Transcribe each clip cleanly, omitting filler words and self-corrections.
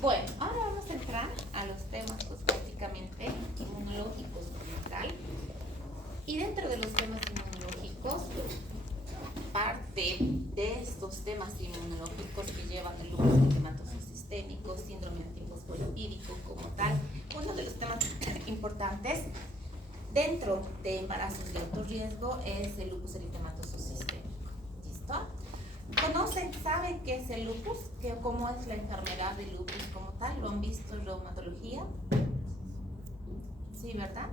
Bueno, ahora vamos a entrar a los temas pues prácticamente inmunológicos como tal. Y dentro de los temas inmunológicos, parte de estos temas inmunológicos que llevan el lupus eritematoso sistémico, síndrome antifosfolipídico como tal, uno de los temas importantes dentro de embarazos de alto riesgo es el lupus eritematoso sistémico. ¿Listo? ¿Conocen, saben qué es el lupus? ¿Cómo es la enfermedad del lupus como tal? ¿Lo han visto en reumatología? Sí, ¿verdad?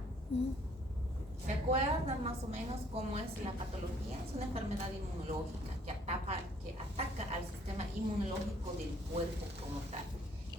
¿Se acuerdan más o menos cómo es la patología? Es una enfermedad inmunológica que ataca al sistema inmunológico del cuerpo como tal.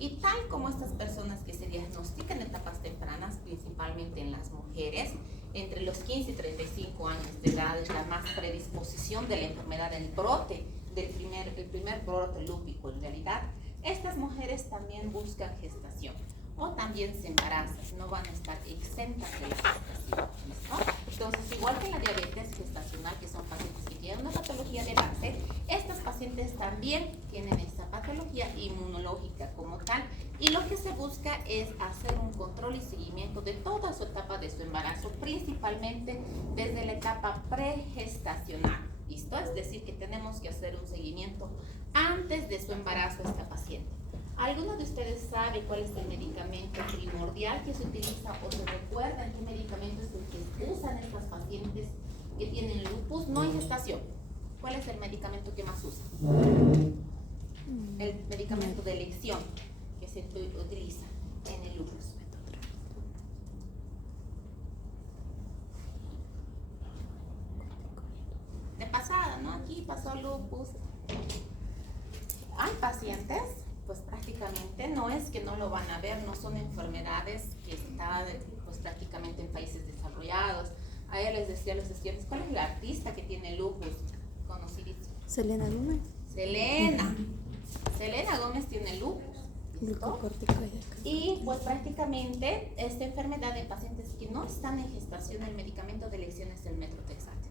Y tal como estas personas que se diagnostican en etapas tempranas, principalmente en las mujeres, entre los 15 y 35 años de edad es la más predisposición de la enfermedad, el brote del primer brote lúpico. En realidad, estas mujeres también buscan gestación o también se embarazan, no van a estar exentas de la gestación, ¿no? Entonces, igual que la diabetes gestacional, que son pacientes que tienen una patología de base, estas pacientes también tienen esta patología inmunológica como tal, y lo que se busca es hacer un control y seguimiento de toda su etapa de su embarazo, principalmente desde la etapa pregestacional, ¿listo? Es decir, que tenemos que hacer un seguimiento antes de su embarazo a esta paciente. ¿Alguno de ustedes sabe cuál es el medicamento primordial que se utiliza o se recuerdan qué medicamento es el que usan estas pacientes que tienen lupus no en gestación? ¿Cuál es el medicamento que más usan? El medicamento de elección que se utiliza en el lupus. De pasada, ¿no? Aquí pasó lupus. Hay pacientes, pues prácticamente no es que no lo van a ver, no son enfermedades que están pues prácticamente en países desarrollados. Ayer les decía a los estudiantes, ¿cuál es la artista que tiene lupus? Conocidísima. Selena Gómez. Selena Gómez tiene lupus. Y pues prácticamente esta enfermedad en pacientes que no están en gestación, el medicamento de elección es el metotrexate.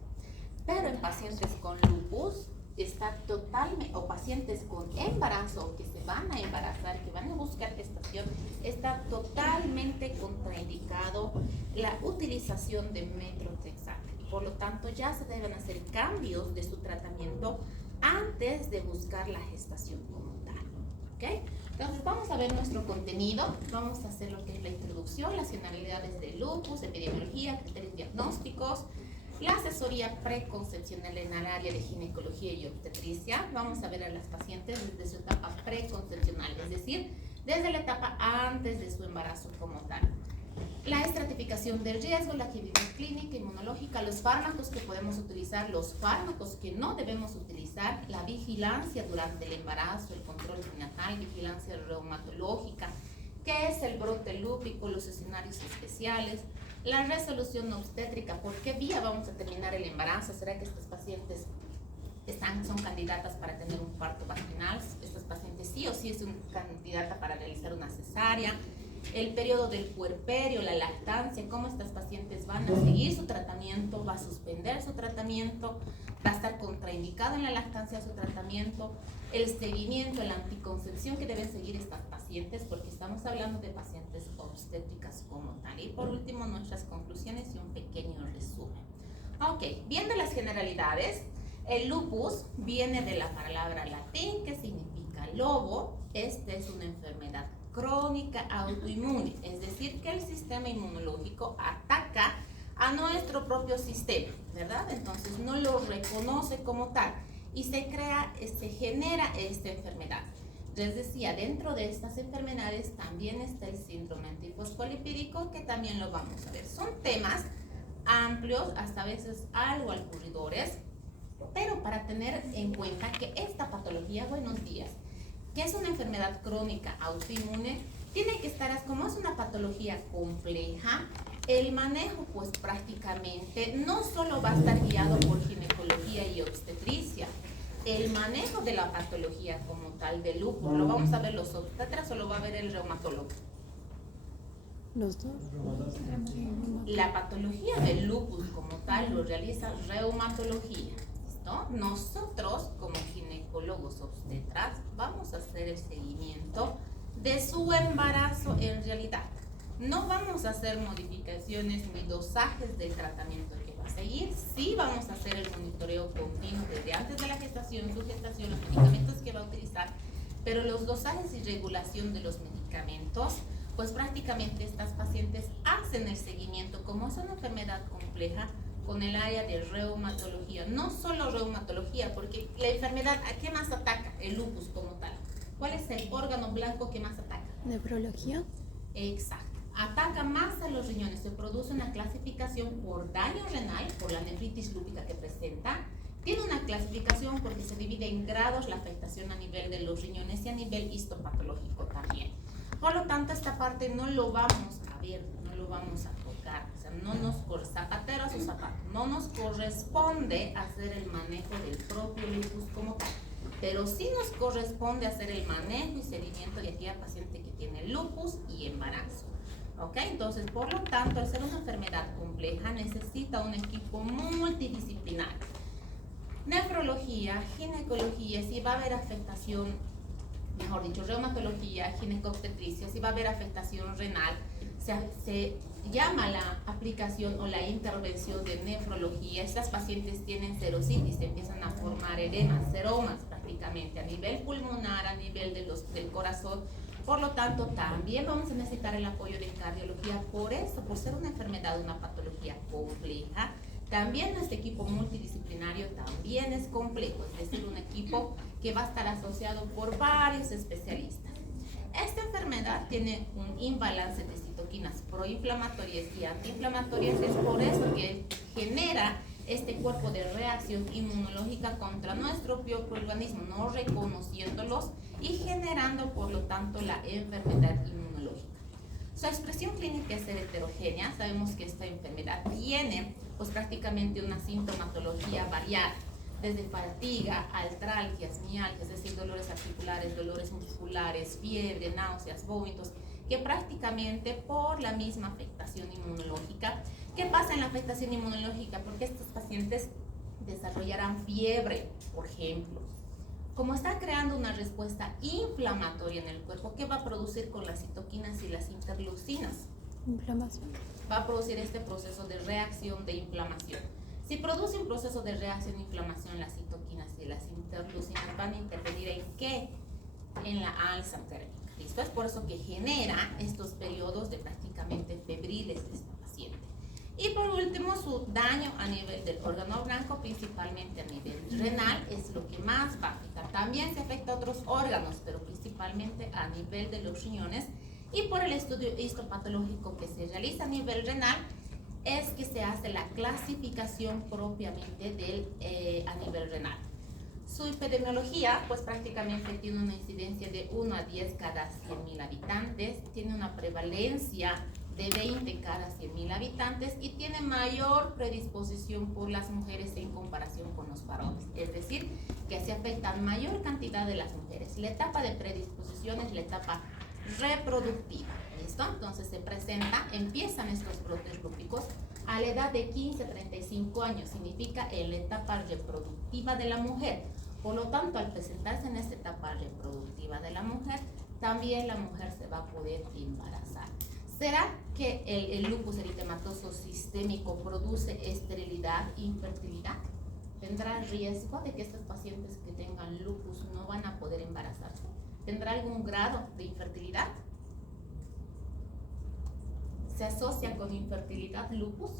Pero en pacientes con lupus está totalmente, o pacientes con embarazo que se van a embarazar, que van a buscar gestación, está totalmente contraindicado la utilización de metotrexate. Por lo tanto, ya se deben hacer cambios de su tratamiento antes de buscar la gestación como tal. ¿Ok? Entonces vamos a ver nuestro contenido, vamos a hacer lo que es la introducción, las generalidades del lupus, epidemiología, criterios diagnósticos, la asesoría preconcepcional en el área de ginecología y obstetricia. Vamos a ver a las pacientes desde su etapa preconcepcional, es decir, desde la etapa antes de su embarazo como tal. La estratificación del riesgo, la actividad clínica, inmunológica, los fármacos que podemos utilizar, los fármacos que no debemos utilizar, la vigilancia durante el embarazo, el control prenatal, vigilancia reumatológica, qué es el brote lúpico, los escenarios especiales, la resolución obstétrica, por qué vía vamos a terminar el embarazo, será que estas pacientes son candidatas para tener un parto vaginal, estas pacientes sí o sí es una candidata para realizar una cesárea, el periodo del puerperio, la lactancia, cómo estas pacientes van a seguir su tratamiento, va a suspender su tratamiento, va a estar contraindicado en la lactancia su tratamiento, el seguimiento, la anticoncepción que deben seguir estas pacientes, porque estamos hablando de pacientes obstétricas como tal. Y por último, nuestras conclusiones y un pequeño resumen. Ok, viendo las generalidades, el lupus viene de la palabra latín que significa lobo. Esta es una enfermedad crónica autoinmune, es decir, que el sistema inmunológico ataca a nuestro propio sistema, ¿verdad? Entonces no lo reconoce como tal y se genera esta enfermedad. Les decía, dentro de estas enfermedades también está el síndrome antifosfolipídico, que también lo vamos a ver. Son temas amplios, hasta a veces algo aburridores, pero para tener en cuenta que esta patología, buenos días, que es una enfermedad crónica autoinmune, tiene que estar, como es una patología compleja, el manejo pues prácticamente no solo va a estar guiado por ginecología y obstetricia, el manejo de la patología como tal de lupus, ¿lo vamos a ver los obstetras o lo va a ver el reumatólogo? Los dos. La patología del lupus como tal lo realiza reumatología. ¿No? Nosotros como ginecólogos obstetras vamos a hacer el seguimiento de su embarazo en realidad. No vamos a hacer modificaciones ni dosajes del tratamiento que va a seguir. Sí vamos a hacer el monitoreo continuo desde antes de la gestación, su gestación, los medicamentos que va a utilizar, pero los dosajes y regulación de los medicamentos, pues prácticamente estas pacientes hacen el seguimiento, como es una enfermedad compleja, con el área de reumatología. No solo reumatología, porque la enfermedad, ¿a qué más ataca? El lupus como tal. ¿Cuál es el órgano blanco que más ataca? Nefrología. Exacto. Ataca más a los riñones. Se produce una clasificación por daño renal, por la nefritis lúpica que presenta. Tiene una clasificación porque se divide en grados la afectación a nivel de los riñones y a nivel histopatológico también. Por lo tanto, esta parte no lo vamos a ver, no lo vamos a tocar. O sea, no nos corresponde, zapatero a su zapato, no nos corresponde hacer el manejo del propio lupus como tal. Pero sí nos corresponde hacer el manejo y seguimiento de aquella paciente que tiene lupus y embarazo. ¿Ok? Entonces, por lo tanto, al ser una enfermedad compleja, necesita un equipo multidisciplinar. Nefrología, ginecología, si va a haber afectación, mejor dicho, reumatología, ginecobstetricia, si va a haber afectación renal, se llama la aplicación o la intervención de nefrología. Estas pacientes tienen serositis, empiezan a formar edemas, seromas prácticamente a nivel pulmonar, a nivel del corazón. Por lo tanto, también vamos a necesitar el apoyo de cardiología. Por eso, por ser una enfermedad, una patología compleja, también nuestro equipo multidisciplinario también es complejo, es decir, un equipo que va a estar asociado por varios especialistas. Esta enfermedad tiene un imbalance de citoquinas proinflamatorias y antiinflamatorias, es por eso que genera este cuerpo de reacción inmunológica contra nuestro propio organismo, no reconociéndolos y generando, por lo tanto, la enfermedad inmunológica. Su expresión clínica es ser heterogénea. Sabemos que esta enfermedad tiene, pues, prácticamente una sintomatología variada, desde fatiga, artralgias, mialgias, es decir, dolores articulares, dolores musculares, fiebre, náuseas, vómitos, que prácticamente por la misma afectación inmunológica. ¿Qué pasa en la afectación inmunológica? Porque estos pacientes desarrollarán fiebre, por ejemplo. Como está creando una respuesta inflamatoria en el cuerpo, ¿qué va a producir con las citoquinas y las interleucinas? Inflamación. Va a producir este proceso de reacción de inflamación. Si produce un proceso de reacción de inflamación, las citoquinas y las interleucinas van a intervenir ¿en qué? En la alza térmica. ¿Listo? Es por eso que genera estos periodos de prácticamente febriles de esta paciente. Y por último, su daño a nivel del órgano blanco, principalmente a nivel renal, es lo que más va a afectar. También se afecta a otros órganos, pero principalmente a nivel de los riñones. Y por el estudio histopatológico que se realiza a nivel renal, es que se hace la clasificación propiamente a nivel renal. Su epidemiología, pues prácticamente tiene una incidencia de 1 a 10 cada 100.000 habitantes, tiene una prevalencia de 20 cada 100.000 habitantes y tiene mayor predisposición por las mujeres en comparación con los varones. Es decir, que se afecta a mayor cantidad de las mujeres. La etapa de predisposición es la etapa reproductiva. ¿Listo? Entonces se presenta, empiezan estos brotes lúpicos a la edad de 15 a 35 años, significa en la etapa reproductiva de la mujer. Por lo tanto, al presentarse en esta etapa reproductiva de la mujer, también la mujer se va a poder embarazar. ¿Será que el lupus eritematoso sistémico produce esterilidad e infertilidad? ¿Tendrá riesgo de que estos pacientes que tengan lupus no van a poder embarazarse? ¿Tendrá algún grado de infertilidad? ¿Se asocia con infertilidad lupus?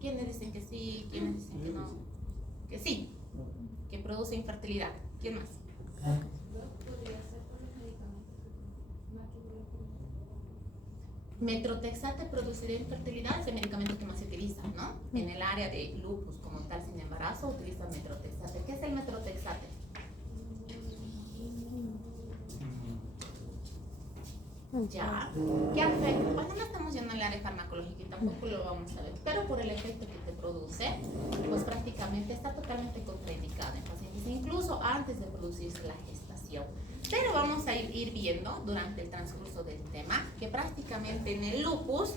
¿Quiénes dicen que sí? ¿Quiénes dicen que no? Que sí, que produce infertilidad. ¿Quién más? Metrotexate produciría infertilidad, es el medicamento que más se utiliza, ¿no? En el área de lupus como tal, sin embarazo, utilizan metrotexate. ¿Qué es el metrotexate? Ya, ¿qué afecta? Bueno, no estamos yendo al área farmacológica y tampoco lo vamos a ver, pero por el efecto que te produce, pues prácticamente está totalmente contraindicado en pacientes, incluso antes de producirse la gestación. Pero vamos a ir viendo durante el transcurso del tema que prácticamente en el lupus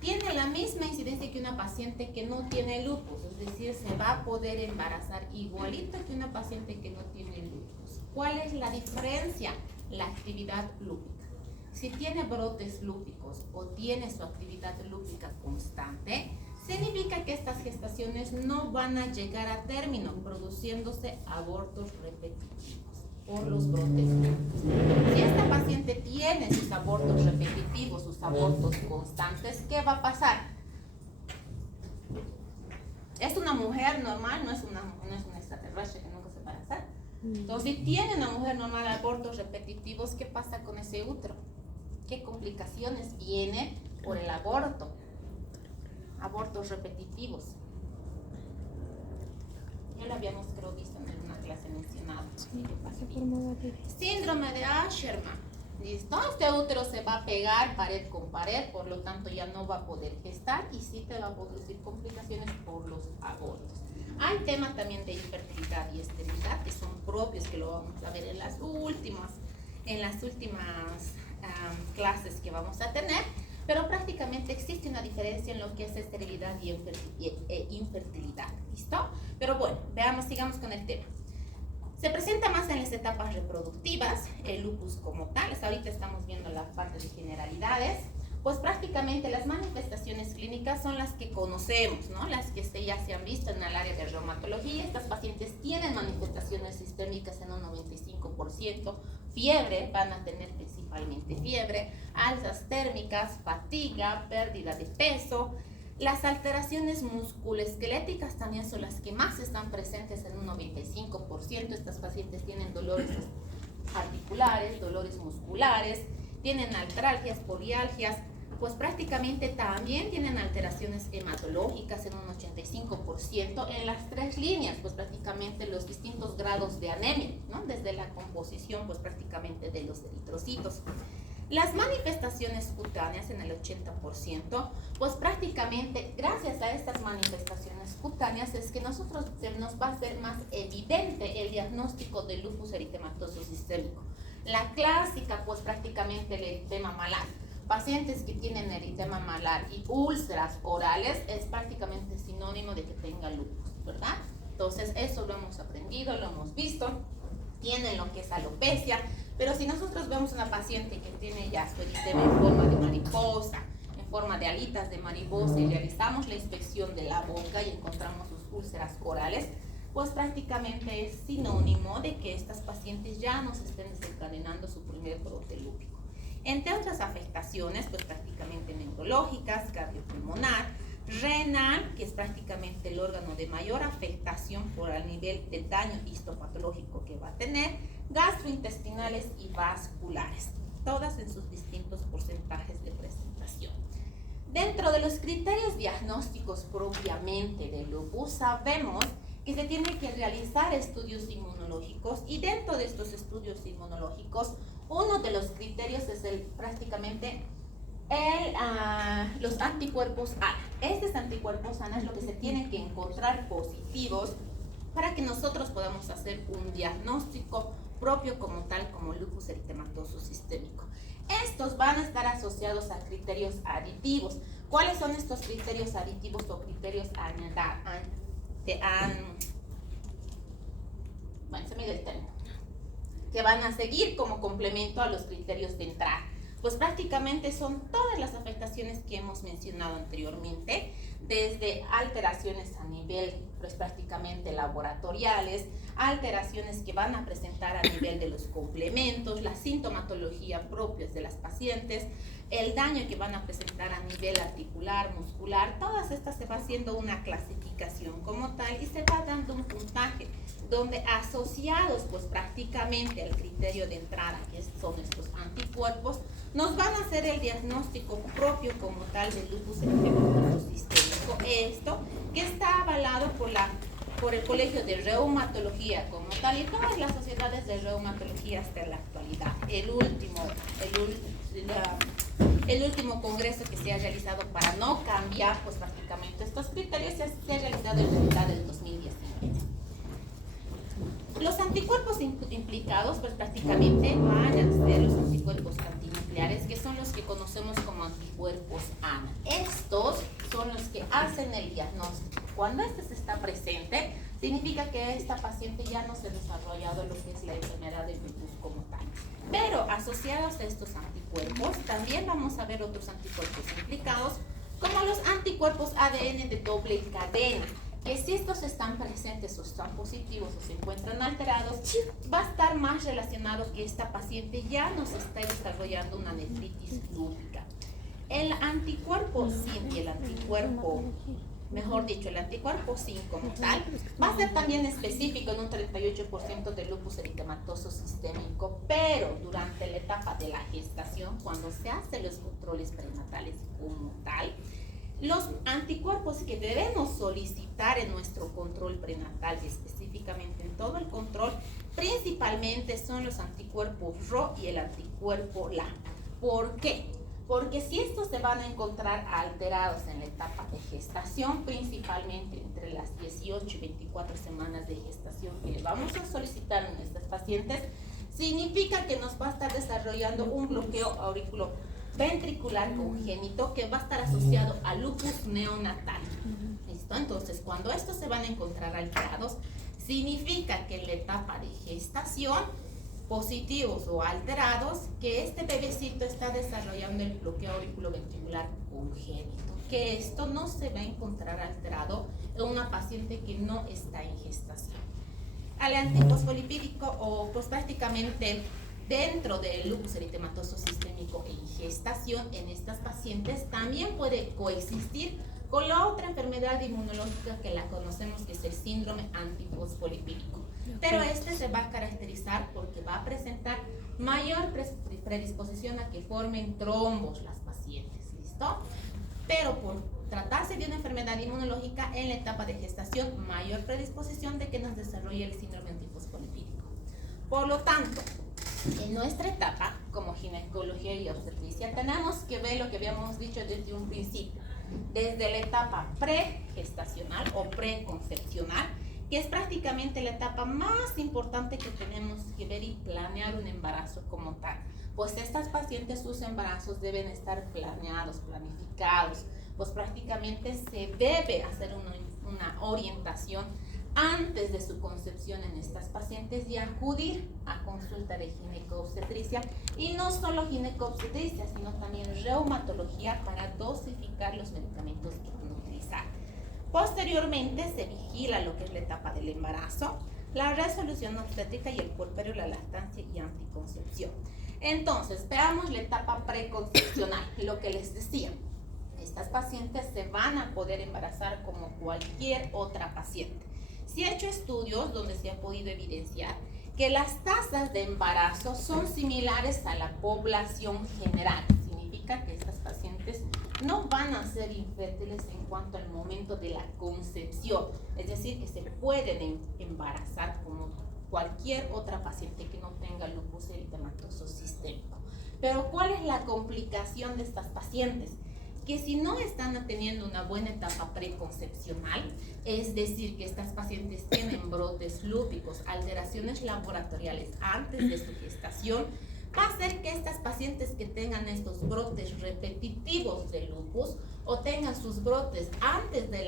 tiene la misma incidencia que una paciente que no tiene lupus, es decir, se va a poder embarazar igualito que una paciente que no tiene lupus. ¿Cuál es la diferencia? La actividad lúpica. Si tiene brotes lúpicos o tiene su actividad lúpica constante, significa que estas gestaciones no van a llegar a término, produciéndose abortos repetitivos por los brotes lúpicos. Si esta paciente tiene sus abortos repetitivos, sus abortos constantes, ¿qué va a pasar? Es una mujer normal, no es una extraterrestre que nunca se va a hacer. Entonces, si tiene una mujer normal abortos repetitivos, ¿qué pasa con ese útero? ¿Qué complicaciones vienen por el aborto? Abortos repetitivos. Ya lo habíamos, creo, visto en una clase mencionada. Sí, ¿Qué pasa? Síndrome de Asherman. ¿Listo? Este útero se va a pegar pared con pared, por lo tanto ya no va a poder gestar y sí te va a producir complicaciones por los abortos. Hay temas también de infertilidad y esterilidad que son propios, que lo vamos a ver en las últimas clases que vamos a tener, pero prácticamente existe una diferencia en lo que es esterilidad y infertilidad. ¿Listo? Pero bueno, sigamos con el tema. Se presenta más en las etapas reproductivas, el lupus como tal. Hasta ahorita estamos viendo la parte de generalidades. Pues prácticamente las manifestaciones clínicas son las que conocemos, ¿no? Las que ya se han visto en el área de reumatología. Estas pacientes tienen manifestaciones sistémicas en un 95%, fiebre, van a tener principalmente fiebre, alzas térmicas, fatiga, pérdida de peso. Las alteraciones musculoesqueléticas también son las que más están presentes en un 95%. Estas pacientes tienen dolores articulares, dolores musculares, tienen artralgias, polialgias, pues prácticamente también tienen alteraciones hematológicas en un 85% en las tres líneas, pues prácticamente los distintos grados de anemia, ¿no? Desde la composición, pues prácticamente de los eritrocitos. Las manifestaciones cutáneas en el 80%, pues prácticamente gracias a estas manifestaciones cutáneas es que nos va a ser más evidente el diagnóstico del lupus eritematoso sistémico. La clásica, pues prácticamente el eritema malar. Pacientes que tienen eritema malar y úlceras orales es prácticamente sinónimo de que tenga lupus, ¿verdad? Entonces eso lo hemos aprendido, lo hemos visto. Tienen lo que es alopecia, pero si nosotros vemos una paciente que tiene ya su eritema en forma de mariposa, en forma de alitas de mariposa y realizamos la inspección de la boca y encontramos sus úlceras orales, pues prácticamente es sinónimo de que estas pacientes ya nos estén desencadenando su primer brote lúpico. Entre otras afectaciones, pues prácticamente neurológicas, cardiopulmonar, renal, que es prácticamente el órgano de mayor afectación por el nivel de daño histopatológico que va a tener, gastrointestinales y vasculares, todas en sus distintos porcentajes de presentación. Dentro de los criterios diagnósticos propiamente del lupus, sabemos que se tiene que realizar estudios inmunológicos y dentro de estos estudios inmunológicos, uno de los criterios es prácticamente los anticuerpos ANA. Estos anticuerpos ANA es lo que se tiene que encontrar positivos para que nosotros podamos hacer un diagnóstico propio como tal, como lupus eritematoso sistémico. Estos van a estar asociados a criterios aditivos. ¿Cuáles son estos criterios aditivos o criterios que van a seguir como complemento a los criterios de entrada? Pues prácticamente son todas las afectaciones que hemos mencionado anteriormente, desde alteraciones a nivel, pues prácticamente laboratoriales, alteraciones que van a presentar a nivel de los complementos, la sintomatología propias de las pacientes, el daño que van a presentar a nivel articular, muscular, todas estas se va haciendo una clasificación como tal y se va dando un puntaje donde asociados pues prácticamente al criterio de entrada, que son estos anticuerpos, nos van a hacer el diagnóstico propio como tal del lupus eritematoso sistémico. Esto que está avalado por el Colegio de Reumatología como tal y todas las sociedades de reumatología hasta la actualidad. El último congreso que se ha realizado para no cambiar pues prácticamente estos criterios se ha realizado en realidad del 2019. Los anticuerpos implicados pues prácticamente van a ser los anticuerpos antinucleares, que son los que conocemos como anticuerpos ANA. Estos son los que hacen el diagnóstico. Cuando este está presente, significa que esta paciente ya no se ha desarrollado lo que es la enfermedad del lupus como tal. Pero asociados a estos anticuerpos, también vamos a ver otros anticuerpos implicados, como los anticuerpos ADN de doble cadena, que si estos están presentes o están positivos o se encuentran alterados, va a estar más relacionado que esta paciente ya nos está desarrollando una nefritis lúpica. El anticuerpo SIN y el anticuerpo, mejor dicho, el anticuerpo SIN como tal, va a ser también específico en un 38% de lupus eritematoso sistémico, pero durante la etapa de la gestación, cuando se hacen los controles prenatales como tal, los anticuerpos que debemos solicitar en nuestro control prenatal y específicamente en todo el control, principalmente son los anticuerpos RO y el anticuerpo LA. ¿Por qué? Porque si estos se van a encontrar alterados en la etapa de gestación, principalmente entre las 18 y 24 semanas de gestación que vamos a solicitar en estas pacientes, significa que nos va a estar desarrollando un bloqueo auriculoventricular congénito que va a estar asociado a lupus neonatal. ¿Listo? Entonces, cuando estos se van a encontrar alterados, significa que en la etapa de gestación, positivos o alterados, que este bebecito está desarrollando el bloqueo auriculoventricular congénito, que esto no se va a encontrar alterado en una paciente que no está en gestación. Al antifosfolipídico o pues prácticamente dentro del lupus eritematoso sistémico en gestación, en estas pacientes también puede coexistir con la otra enfermedad inmunológica que la conocemos, que es el síndrome antifosfolipídico. Pero este se va a caracterizar porque va a presentar mayor predisposición a que formen trombos las pacientes, ¿listo? Pero por tratarse de una enfermedad inmunológica en la etapa de gestación, mayor predisposición de que nos desarrolle el síndrome antifosfolipídico. Por lo tanto, en nuestra etapa, como ginecología y obstetricia, tenemos que ver lo que habíamos dicho desde un principio, desde la etapa pregestacional o preconcepcional, que es prácticamente la etapa más importante que tenemos que ver y planear un embarazo como tal. Pues estas pacientes, sus embarazos deben estar planeados, planificados, pues prácticamente se debe hacer una orientación antes de su concepción en estas pacientes y acudir a consulta de gineco-obstetricia, y no solo gineco-obstetricia, sino también reumatología para dosificar los medicamentos que van a utilizar. Posteriormente se vigila lo que es la etapa del embarazo, la resolución obstétrica y el puerperio, la lactancia y anticoncepción. Entonces, veamos la etapa preconcepcional, lo que les decía. Estas pacientes se van a poder embarazar como cualquier otra paciente. Se ha hecho estudios donde se ha podido evidenciar que las tasas de embarazo son similares a la población general. Significa que estas pacientes no van a ser infértiles en cuanto al momento de la concepción, es decir, que se pueden embarazar como cualquier otra paciente que no tenga lupus eritematoso sistémico. Pero ¿cuál es la complicación de estas pacientes? Que si no están teniendo una buena etapa preconcepcional, es decir, que estas pacientes tienen brotes lúpicos, alteraciones laboratoriales antes de su gestación, va a hacer que estas pacientes que tengan estos brotes repetitivos de lupus o tengan sus brotes antes de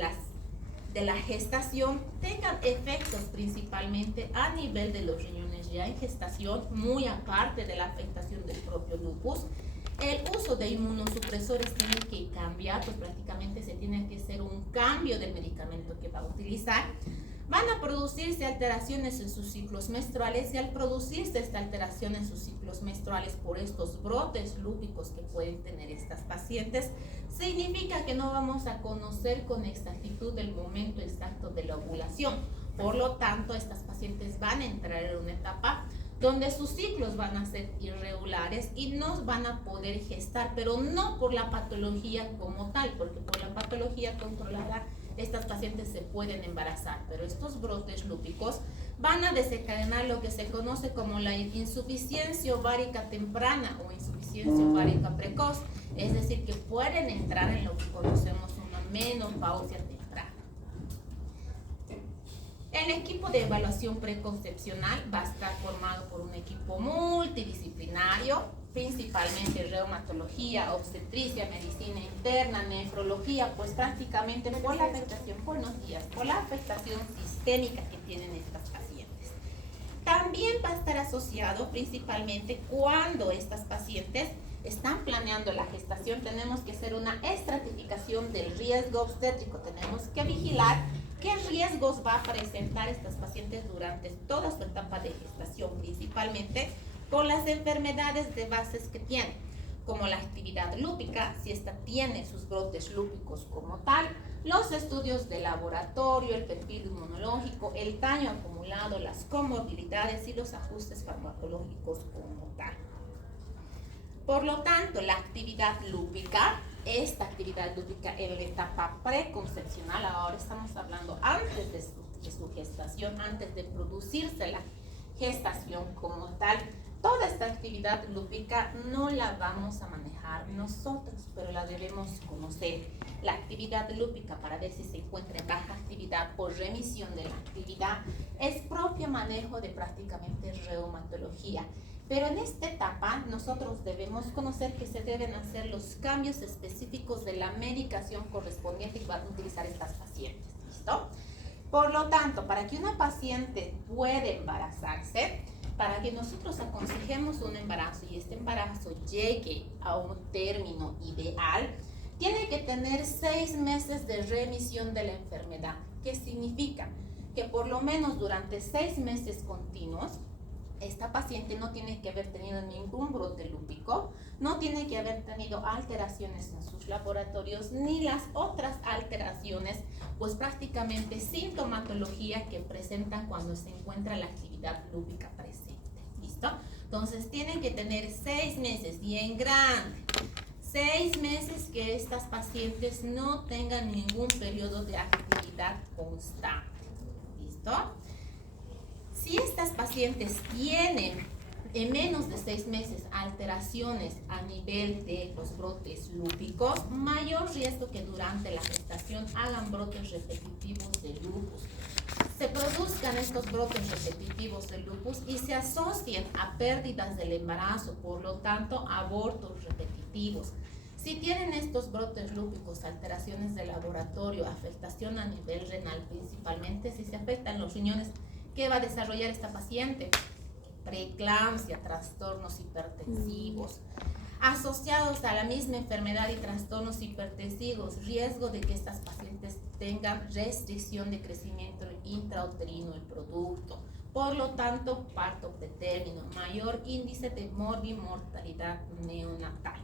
la gestación, tengan efectos principalmente a nivel de los riñones ya en gestación, muy aparte de la afectación del propio lupus. El uso de inmunosupresores tiene que cambiar, pues prácticamente se tiene que hacer un cambio del medicamento que va a utilizar. Van a producirse alteraciones en sus ciclos menstruales, y al producirse esta alteración en sus ciclos menstruales por estos brotes lúpicos que pueden tener estas pacientes, significa que no vamos a conocer con exactitud el momento exacto de la ovulación. Por lo tanto, estas pacientes van a entrar en una etapa donde sus ciclos van a ser irregulares y no van a poder gestar, pero no por la patología como tal, porque por la patología controlada estas pacientes se pueden embarazar, pero estos brotes lúpicos van a desencadenar lo que se conoce como la insuficiencia ovárica temprana o insuficiencia ovárica precoz, es decir, que pueden entrar en lo que conocemos una menopausia temprana. El equipo de evaluación preconcepcional va a estar formado por un equipo multidisciplinario principalmente reumatología, obstetricia, medicina interna, nefrología, pues prácticamente por la afectación, buenos días, por la afectación sistémica que tienen estas pacientes. También va a estar asociado principalmente cuando estas pacientes están planeando la gestación. Tenemos que hacer una estratificación del riesgo obstétrico, tenemos que vigilar qué riesgos va a presentar estas pacientes durante toda su etapa de gestación, principalmente por las enfermedades de bases que tienen, como la actividad lúpica, si esta tiene sus brotes lúpicos como tal, los estudios de laboratorio, el perfil inmunológico, el daño acumulado, las comorbilidades y los ajustes farmacológicos como tal. Por lo tanto, la actividad lúpica, esta actividad lúpica en la etapa preconcepcional, ahora estamos hablando antes de su gestación, antes de producirse la gestación como tal, toda esta actividad lúpica no la vamos a manejar nosotros, pero la debemos conocer. La actividad lúpica, para ver si se encuentra en baja actividad o remisión de la actividad, es propio manejo de prácticamente reumatología. Pero en esta etapa nosotros debemos conocer que se deben hacer los cambios específicos de la medicación correspondiente que van a utilizar estas pacientes. ¿Listo? Por lo tanto, para que una paciente pueda embarazarse, para que nosotros aconsejemos un embarazo y este embarazo llegue a un término ideal, tiene que tener 6 meses de remisión de la enfermedad. ¿Qué significa? Que por lo menos durante 6 meses continuos, esta paciente no tiene que haber tenido ningún brote lúpico, no tiene que haber tenido alteraciones en sus laboratorios, ni las otras alteraciones, pues prácticamente sintomatología que presentan cuando se encuentra la actividad lúpica presente. ¿Listo? Entonces tienen que tener 6 meses y en grande. 6 meses que estas pacientes no tengan ningún periodo de actividad constante. ¿Listo? Si estas pacientes tienen en menos de 6 meses alteraciones a nivel de los brotes lúpicos, mayor riesgo que durante la gestación hagan brotes repetitivos de lupus. Se produzcan estos brotes repetitivos de lupus y se asocien a pérdidas del embarazo, por lo tanto, abortos repetitivos. Si tienen estos brotes lúpicos, alteraciones de laboratorio, afectación a nivel renal, principalmente si se afectan los riñones, ¿qué va a desarrollar esta paciente? Preeclampsia, trastornos hipertensivos. Asociados a la misma enfermedad y trastornos hipertensivos, riesgo de que estas pacientes tengan restricción de crecimiento intrauterino del producto. Por lo tanto, parto pretérmino, mayor índice de morbimortalidad neonatal.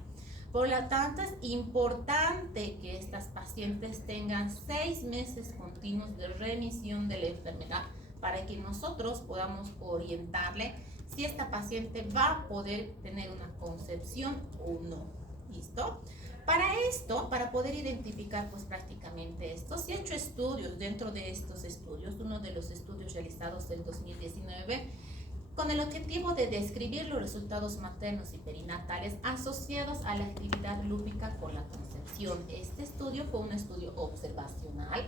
Por lo tanto, es importante que estas pacientes tengan 6 meses continuos de remisión de la enfermedad para que nosotros podamos orientarle si esta paciente va a poder tener una concepción o no. ¿Listo? Para esto, para poder identificar pues prácticamente esto, se han hecho estudios. Dentro de estos estudios, uno de los estudios realizados en 2019, con el objetivo de describir los resultados maternos y perinatales asociados a la actividad lúpica con la concepción. Este estudio fue un estudio observacional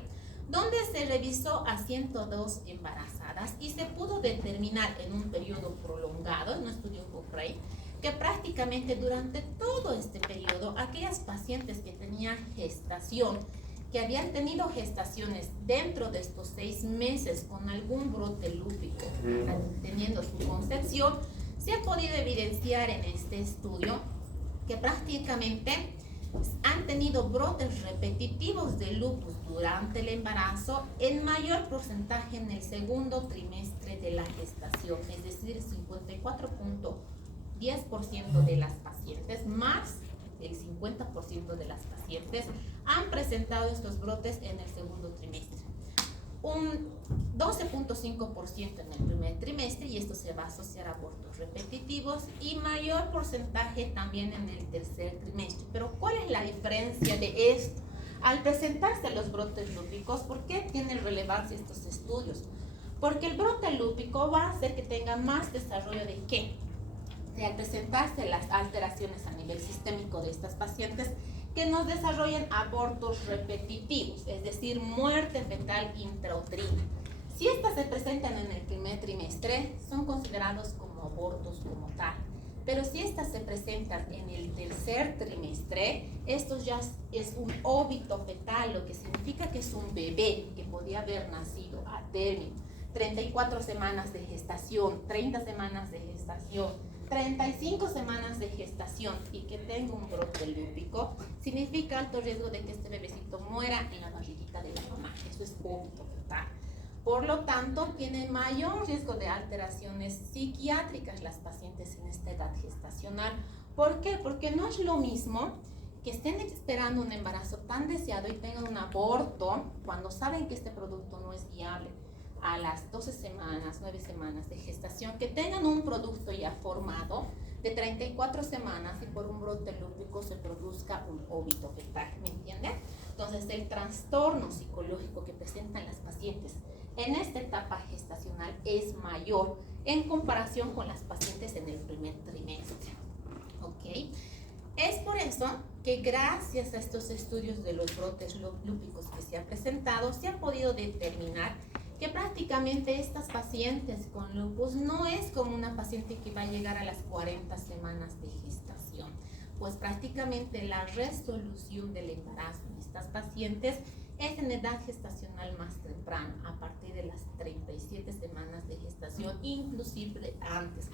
donde se revisó a 102 embarazadas y se pudo determinar en un periodo prolongado, en un estudio Cochrane, que prácticamente durante todo este periodo, aquellas pacientes que tenían gestación, que habían tenido gestaciones dentro de estos 6 meses con algún brote lúpico, teniendo su concepción, se ha podido evidenciar en este estudio que prácticamente han tenido brotes repetitivos de lupus durante el embarazo en mayor porcentaje en el segundo trimestre de la gestación, es decir, 54.10% de las pacientes, más del 50% de las pacientes han presentado estos brotes en el segundo trimestre. Un 12.5% en el primer trimestre, y esto se va a asociar a abortos repetitivos, y mayor porcentaje también en el tercer trimestre. Pero ¿cuál es la diferencia de esto? Al presentarse los brotes lúpicos, ¿por qué tienen relevancia estos estudios? Porque el brote lúpico va a hacer que tenga más desarrollo de ¿qué? De al presentarse las alteraciones a nivel sistémico de estas pacientes, que nos desarrollen abortos repetitivos, es decir, muerte fetal intrauterina. Si estas se presentan en el primer trimestre, son considerados como abortos como tal. Pero si estas se presentan en el tercer trimestre, esto ya es un óbito fetal, lo que significa que es un bebé que podía haber nacido a término. 34 semanas de gestación, 30 semanas de gestación, 35 semanas de gestación y que tenga un brote lúpico, significa alto riesgo de que este bebecito muera en la barriguita de la mamá. Eso es óbito fetal. Por lo tanto, tienen mayor riesgo de alteraciones psiquiátricas las pacientes en esta edad gestacional. ¿Por qué? Porque no es lo mismo que estén esperando un embarazo tan deseado y tengan un aborto cuando saben que este producto no es viable a las 12 semanas, 9 semanas de gestación, que tengan un producto ya formado de 34 semanas y por un brote lúpico se produzca un óbito fetal, ¿me entienden? Entonces, el trastorno psicológico que presentan las pacientes en esta etapa gestacional es mayor en comparación con las pacientes en el primer trimestre, ¿ok? Es por eso que gracias a estos estudios de los brotes lúpicos que se han presentado, se ha podido determinar que prácticamente estas pacientes con lupus no es como una paciente que va a llegar a las 40 semanas de gestación, pues prácticamente la resolución del embarazo en estas pacientes es en edad gestacional más temprana, a partir de las 37 semanas de gestación, inclusive antes,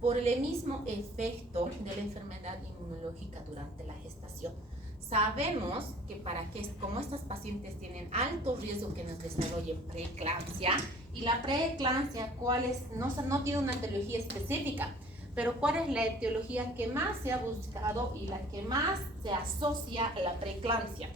por el mismo efecto de la enfermedad inmunológica durante la gestación. Sabemos que como estas pacientes tienen alto riesgo que nos desarrollen preeclampsia, y la preeclampsia, no tiene una etiología específica, pero ¿cuál es la etiología que más se ha buscado y la que más se asocia a la preeclampsia?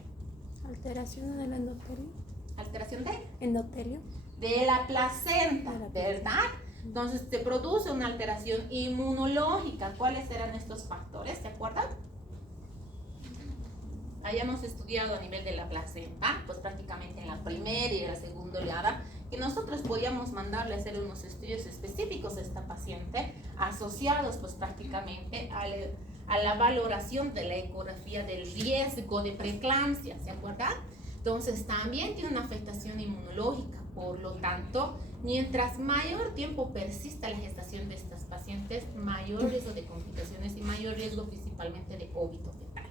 Alteración del endotelio. ¿Alteración de? Endotelio. De la placenta, ¿verdad? Entonces se produce una alteración inmunológica. ¿Cuáles eran estos factores? ¿Se acuerdan? Hayamos estudiado a nivel de la placenta, pues prácticamente en la primera y la segunda oleada, que nosotros podíamos mandarle a hacer unos estudios específicos a esta paciente, asociados pues prácticamente a la valoración de la ecografía del riesgo de preeclampsia, ¿se acuerdan? Entonces también tiene una afectación inmunológica, por lo tanto, mientras mayor tiempo persista la gestación de estas pacientes, mayor riesgo de complicaciones y mayor riesgo principalmente de óbito fetal,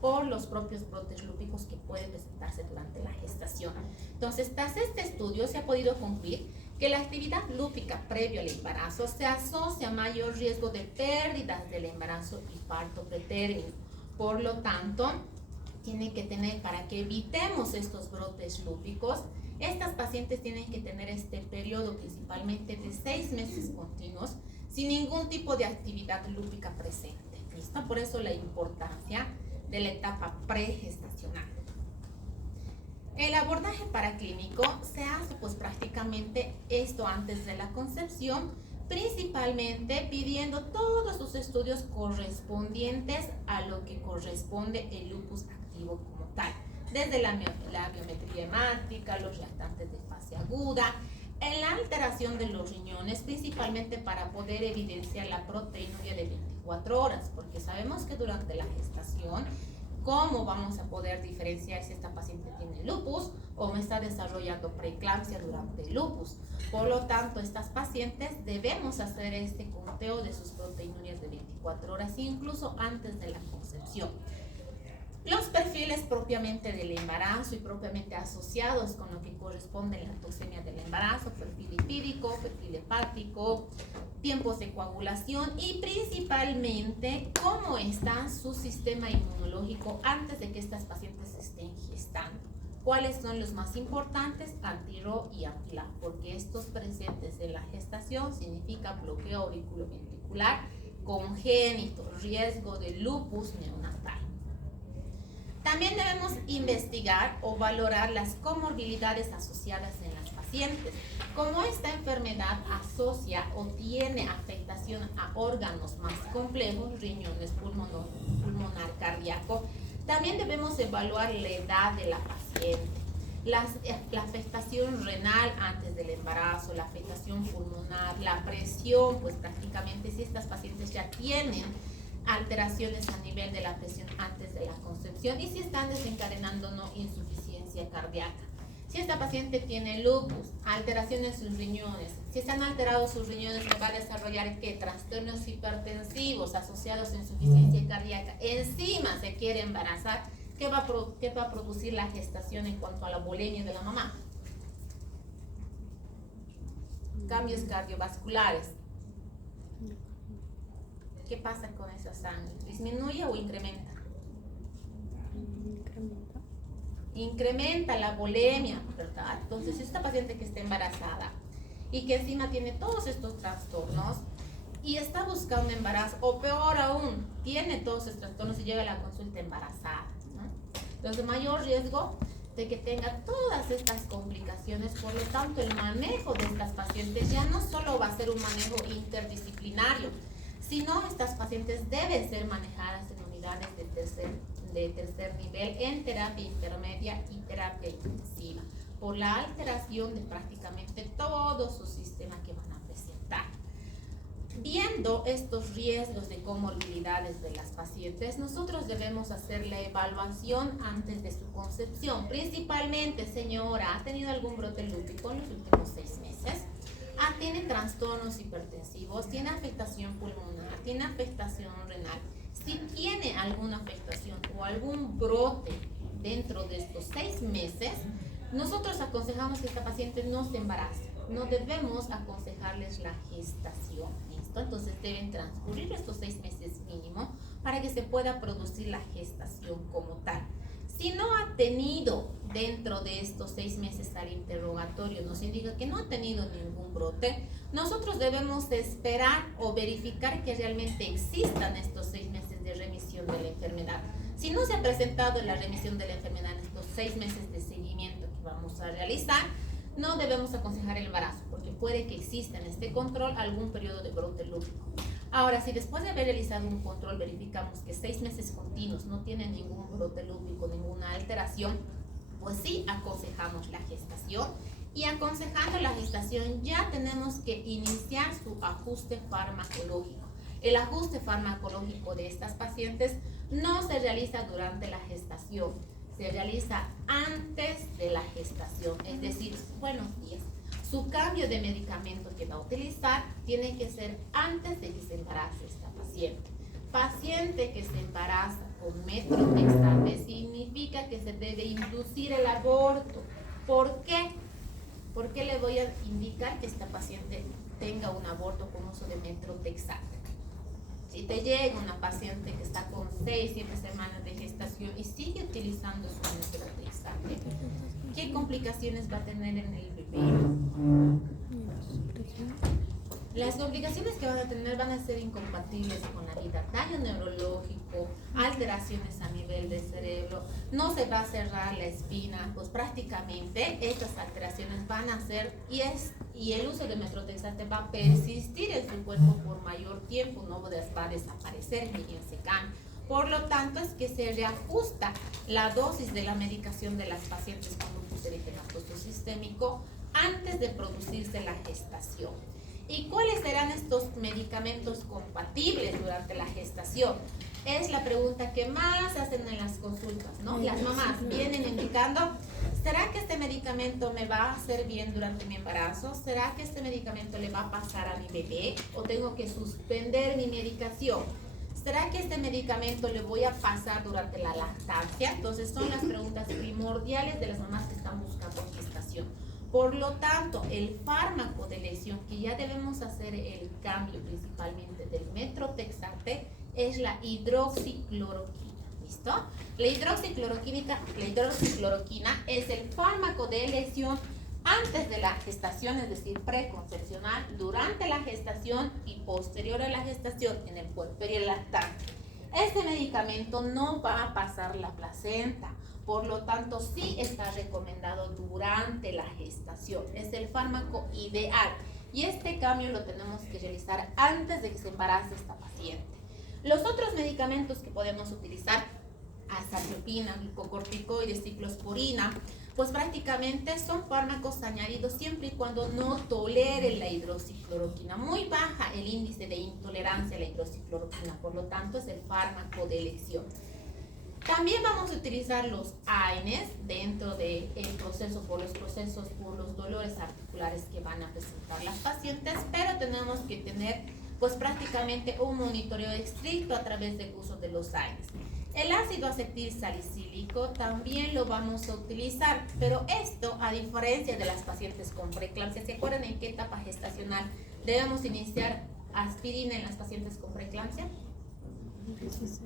por los propios brotes lúpicos que pueden presentarse durante la gestación. Entonces, tras este estudio se ha podido concluir que la actividad lúpica previo al embarazo se asocia a mayor riesgo de pérdidas del embarazo y parto pretérmino. Por lo tanto, tienen que tener, para que evitemos estos brotes lúpicos, estas pacientes tienen que tener este periodo principalmente de 6 meses continuos sin ningún tipo de actividad lúpica presente. ¿Listo? Por eso la importancia de la etapa pregestacional. El abordaje paraclínico se hace pues prácticamente esto antes de la concepción, principalmente pidiendo todos los estudios correspondientes a lo que corresponde el lupus activo como tal, desde la biometría hemática, los reactantes de fase aguda, en la alteración de los riñones, principalmente para poder evidenciar la proteinuria de 24 horas, porque sabemos que durante la gestación, ¿cómo vamos a poder diferenciar si esta paciente tiene lupus o no está desarrollando preeclampsia durante el lupus? Por lo tanto, estas pacientes debemos hacer este conteo de sus proteinurias de 24 horas, incluso antes de la concepción. Los perfiles propiamente del embarazo y propiamente asociados con lo que corresponde a la toxemia del embarazo, perfil lipídico, perfil hepático, tiempos de coagulación y principalmente cómo está su sistema inmunológico antes de que estas pacientes estén gestando. ¿Cuáles son los más importantes? Anti-RO y anti-LA, porque estos presentes en la gestación significa bloqueo auriculoventricular congénito, riesgo de lupus neonatal. También debemos investigar o valorar las comorbilidades asociadas en las pacientes. Como esta enfermedad asocia o tiene afectación a órganos más complejos, riñones, pulmonar, cardíaco, también debemos evaluar la edad de la paciente, la afectación renal antes del embarazo, la afectación pulmonar, la presión, pues prácticamente si estas pacientes ya tienen alteraciones a nivel de la presión antes de la concepción y si están desencadenando no insuficiencia cardíaca. Si esta paciente tiene lupus, alteraciones en sus riñones, si están alterados sus riñones, le va a desarrollar ¿qué? Trastornos hipertensivos asociados a insuficiencia cardíaca. Encima se quiere embarazar. ¿Qué va a producir la gestación en cuanto a la bulimia de la mamá? Cambios cardiovasculares. ¿Qué pasa con esa sangre? ¿Disminuye o incrementa? Incrementa la bulimia, ¿verdad? Entonces, esta paciente que está embarazada y que encima tiene todos estos trastornos y está buscando embarazo, o peor aún, tiene todos estos trastornos y llega a la consulta embarazada, ¿no? Entonces, mayor riesgo de que tenga todas estas complicaciones. Por lo tanto, el manejo de estas pacientes ya no solo va a ser un manejo interdisciplinario, sino estas pacientes deben ser manejadas en unidades de tercer nivel en terapia intermedia y terapia intensiva, por la alteración de prácticamente todo su sistema que van a presentar. Viendo estos riesgos de comorbilidades de las pacientes, nosotros debemos hacer la evaluación antes de su concepción. Principalmente, señora, ¿ha tenido algún brote lúpico en los últimos 6 meses? Tiene trastornos hipertensivos, tiene afectación pulmonar, tiene afectación renal. Si tiene alguna afectación o algún brote dentro de estos 6 meses, nosotros aconsejamos que esta paciente no se embarace. No debemos aconsejarles la gestación, ¿listo? Entonces deben transcurrir estos 6 meses mínimo para que se pueda producir la gestación como tal. Si no ha tenido dentro de estos 6 meses al interrogatorio, nos indica que no ha tenido ningún brote, nosotros debemos esperar o verificar que realmente existan estos 6 meses de remisión de la enfermedad. Si no se ha presentado la remisión de la enfermedad en estos 6 meses de seguimiento que vamos a realizar, no debemos aconsejar el embarazo, porque puede que exista en este control algún periodo de brote lúpico. Ahora, si después de haber realizado un control verificamos que 6 meses continuos no tienen ningún brote lúpico, ninguna alteración, pues sí aconsejamos la gestación. Y aconsejando la gestación ya tenemos que iniciar su ajuste farmacológico. El ajuste farmacológico de estas pacientes no se realiza durante la gestación, se realiza antes de la gestación, es decir, buenos días. Su cambio de medicamento que va a utilizar tiene que ser antes de que se embarace esta paciente. Paciente que se embaraza con metrotexate significa que se debe inducir el aborto. ¿Por qué? ¿Por qué le voy a indicar que esta paciente tenga un aborto con uso de metrotexate? Si te llega una paciente que está con 6-7 semanas de gestación y sigue utilizando su metrotexate, ¿qué complicaciones va a tener en el bebé? Las complicaciones que van a tener van a ser incompatibles con la vida, daño neurológico, alteraciones a nivel del cerebro, no se va a cerrar la espina, pues prácticamente estas alteraciones van a ser y el uso de metrotexate va a persistir en su cuerpo por mayor tiempo, no va a desaparecer ni bien se cambia. Por lo tanto, es que se reajusta la dosis de la medicación de las pacientes con lupus eritematoso sistémico antes de producirse la gestación. ¿Y cuáles serán estos medicamentos compatibles durante la gestación? Es la pregunta que más hacen en las consultas, ¿no? Las mamás vienen indicando, ¿será que este medicamento me va a hacer bien durante mi embarazo? ¿Será que este medicamento le va a pasar a mi bebé? ¿O tengo que suspender mi medicación? ¿Será que este medicamento le voy a pasar durante la lactancia? Entonces son las preguntas primordiales de las mamás que están buscando gestación. Por lo tanto, el fármaco de elección que ya debemos hacer el cambio principalmente del metrotexate es la hidroxicloroquina. ¿Listo? La hidroxicloroquina es el fármaco de elección antes de la gestación, es decir, preconcepcional, durante la gestación y posterior a la gestación en el puerperio lactante. Este medicamento no va a pasar la placenta. Por lo tanto, sí está recomendado durante la gestación. Es el fármaco ideal. Y este cambio lo tenemos que realizar antes de que se embarace esta paciente. Los otros medicamentos que podemos utilizar, azathioprina, glucocorticoides, ciclosporina, pues prácticamente son fármacos añadidos siempre y cuando no tolere la hidroxicloroquina. Muy baja el índice de intolerancia a la hidroxicloroquina, por lo tanto es el fármaco de elección. También vamos a utilizar los AINES dentro del proceso, por los dolores articulares que van a presentar las pacientes, pero tenemos que tener pues prácticamente un monitoreo estricto a través del uso de los AINES. El ácido acetil salicílico también lo vamos a utilizar, pero esto, a diferencia de las pacientes con preeclampsia, ¿se acuerdan en qué etapa gestacional debemos iniciar aspirina en las pacientes con preeclampsia? 16.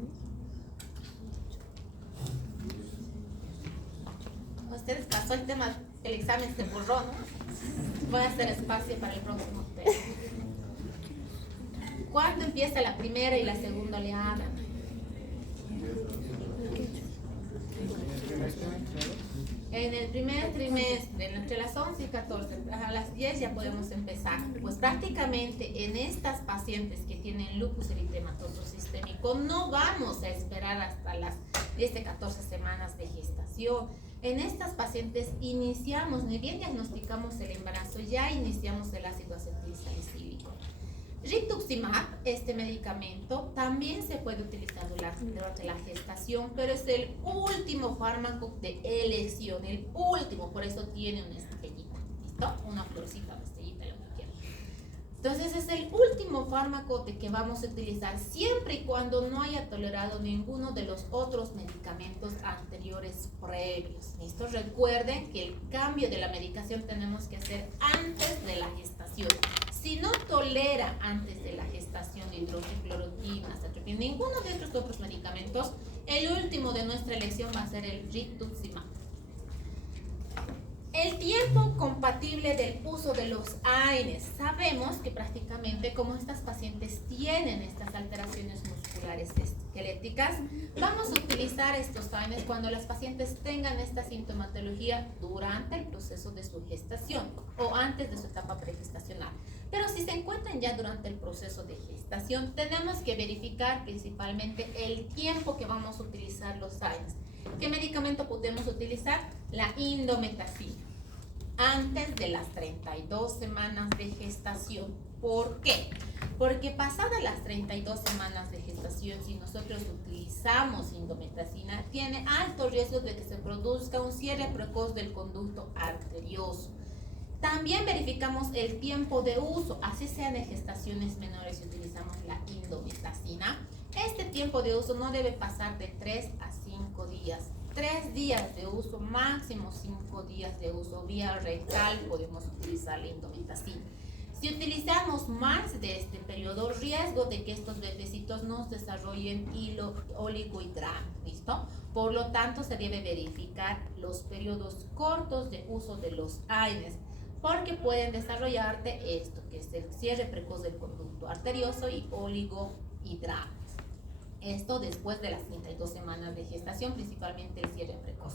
Ustedes pasó el tema, el examen se borró, ¿no? Voy a hacer espacio para el próximo tema. ¿Cuándo empieza la primera y la segunda oleada? En el primer trimestre, entre las 11 y 14, a las 10 ya podemos empezar. Pues prácticamente en estas pacientes que tienen lupus eritematoso sistémico no vamos a esperar hasta las 10 14 semanas de gestación. En estas pacientes iniciamos, ni bien diagnosticamos el embarazo, ya iniciamos el ácido acetil salicílico. Rituximab, este medicamento, también se puede utilizar durante la gestación, pero es el último fármaco de elección, el último, por eso tiene una estrellita, ¿listo? Una florcita, una estrellita, lo que quieran. Entonces es el último fármaco que vamos a utilizar siempre y cuando no haya tolerado ninguno de los otros medicamentos anteriores previos, ¿listo? Recuerden que el cambio de la medicación tenemos que hacer antes de la gestación. Si no tolera antes de la gestación hidroxicloroquina, atropina, ninguno de estos otros medicamentos, el último de nuestra elección va a ser el rituximab. El tiempo compatible del uso de los AINES. Sabemos que prácticamente como estas pacientes tienen estas alteraciones musculares esqueléticas, vamos a utilizar estos AINES cuando las pacientes tengan esta sintomatología durante el proceso de su gestación o antes de su etapa pregestacional. Pero si se encuentran ya durante el proceso de gestación, tenemos que verificar principalmente el tiempo que vamos a utilizar los AINES. ¿Qué medicamento podemos utilizar? La indometacina. Antes de las 32 semanas de gestación. ¿Por qué? Porque pasadas las 32 semanas de gestación, si nosotros utilizamos indometacina, tiene alto riesgo de que se produzca un cierre precoz del conducto arterioso. También verificamos el tiempo de uso, así sean de gestaciones menores y utilizamos la indometacina. Este tiempo de uso no debe pasar de 3 a 5 días. 3 días de uso, máximo 5 días de uso. Vía rectal podemos utilizar la indometacina. Si utilizamos más de este periodo, riesgo de que estos bebecitos nos desarrollen oligohidral, ¿listo? Por lo tanto, se debe verificar los periodos cortos de uso de los AINES, porque pueden desarrollarte esto, que es el cierre precoz del conducto arterioso y oligohidral. Esto después de las 32 semanas de gestación, principalmente el cierre precoz.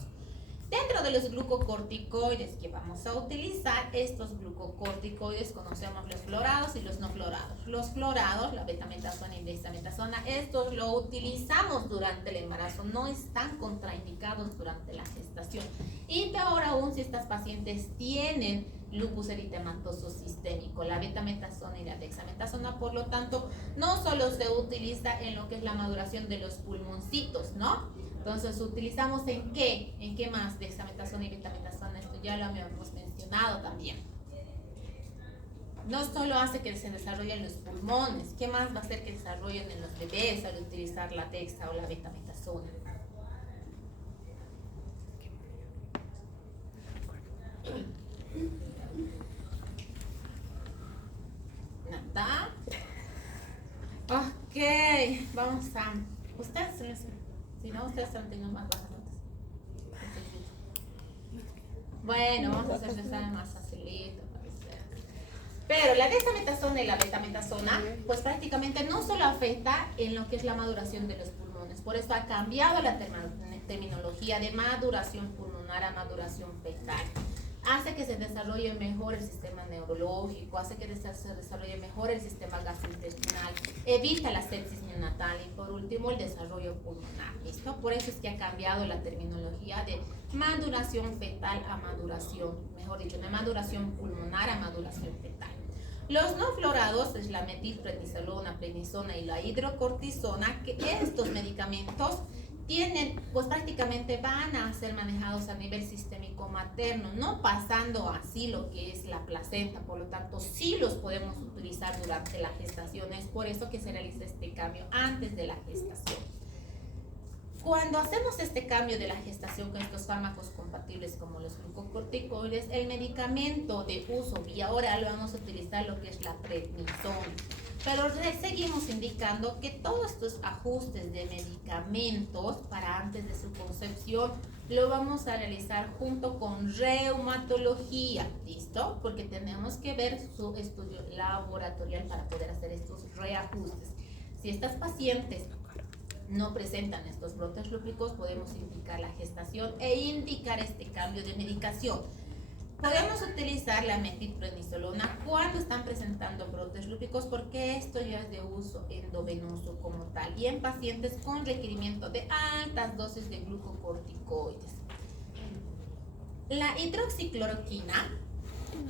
Dentro de los glucocorticoides que vamos a utilizar, estos glucocorticoides conocemos los florados y los no florados. Los florados, la betametasona y dexametasona, estos lo utilizamos durante el embarazo, no están contraindicados durante la gestación. Y peor aún si estas pacientes tienen lupus eritematoso sistémico, la betametasona y la dexametasona, por lo tanto, no solo se utiliza en lo que es la maduración de los pulmoncitos, ¿no? Entonces, ¿utilizamos en qué? ¿En qué más? Dexametasona y betametasona, esto ya lo habíamos mencionado también. No solo hace que se desarrollen los pulmones, ¿qué más va a hacer que desarrollen en los bebés al utilizar la dexa o la betametasona? Nada. Ok, vamos a... Ustedes, si no, ustedes están teniendo más bajas notas. Bueno, vamos a hacer el examen más facilito. Pero la dexametasona y la betametasona, pues prácticamente no solo afecta en lo que es la maduración de los pulmones. Por eso ha cambiado la terminología de maduración pulmonar a maduración fetal. Hace que se desarrolle mejor el sistema neurológico, hace que se desarrolle mejor el sistema gastrointestinal, evita la sepsis neonatal y por último el desarrollo pulmonar, ¿listo? Por eso es que ha cambiado la terminología de maduración fetal a maduración, mejor dicho, de maduración pulmonar a maduración fetal. Los no florados es la metilprednisolona, prednisona y la hidrocortisona, que estos medicamentos tienen, pues prácticamente van a ser manejados a nivel sistémico materno, no pasando así lo que es la placenta, por lo tanto sí los podemos utilizar durante la gestación, es por eso que se realiza este cambio antes de la gestación. Cuando hacemos este cambio de la gestación con estos fármacos compatibles como los glucocorticoides, el medicamento de uso vía oral vamos a utilizar lo que es la prednisona. Pero seguimos indicando que todos estos ajustes de medicamentos para antes de su concepción lo vamos a realizar junto con reumatología, ¿listo? Porque tenemos que ver su estudio laboratorial para poder hacer estos reajustes. Si estas pacientes no presentan estos brotes lúpicos, podemos indicar la gestación e indicar este cambio de medicación. Podemos utilizar la metilprednisolona cuando están presentando brotes lúpicos porque esto ya es de uso endovenoso como tal y en pacientes con requerimiento de altas dosis de glucocorticoides. La hidroxicloroquina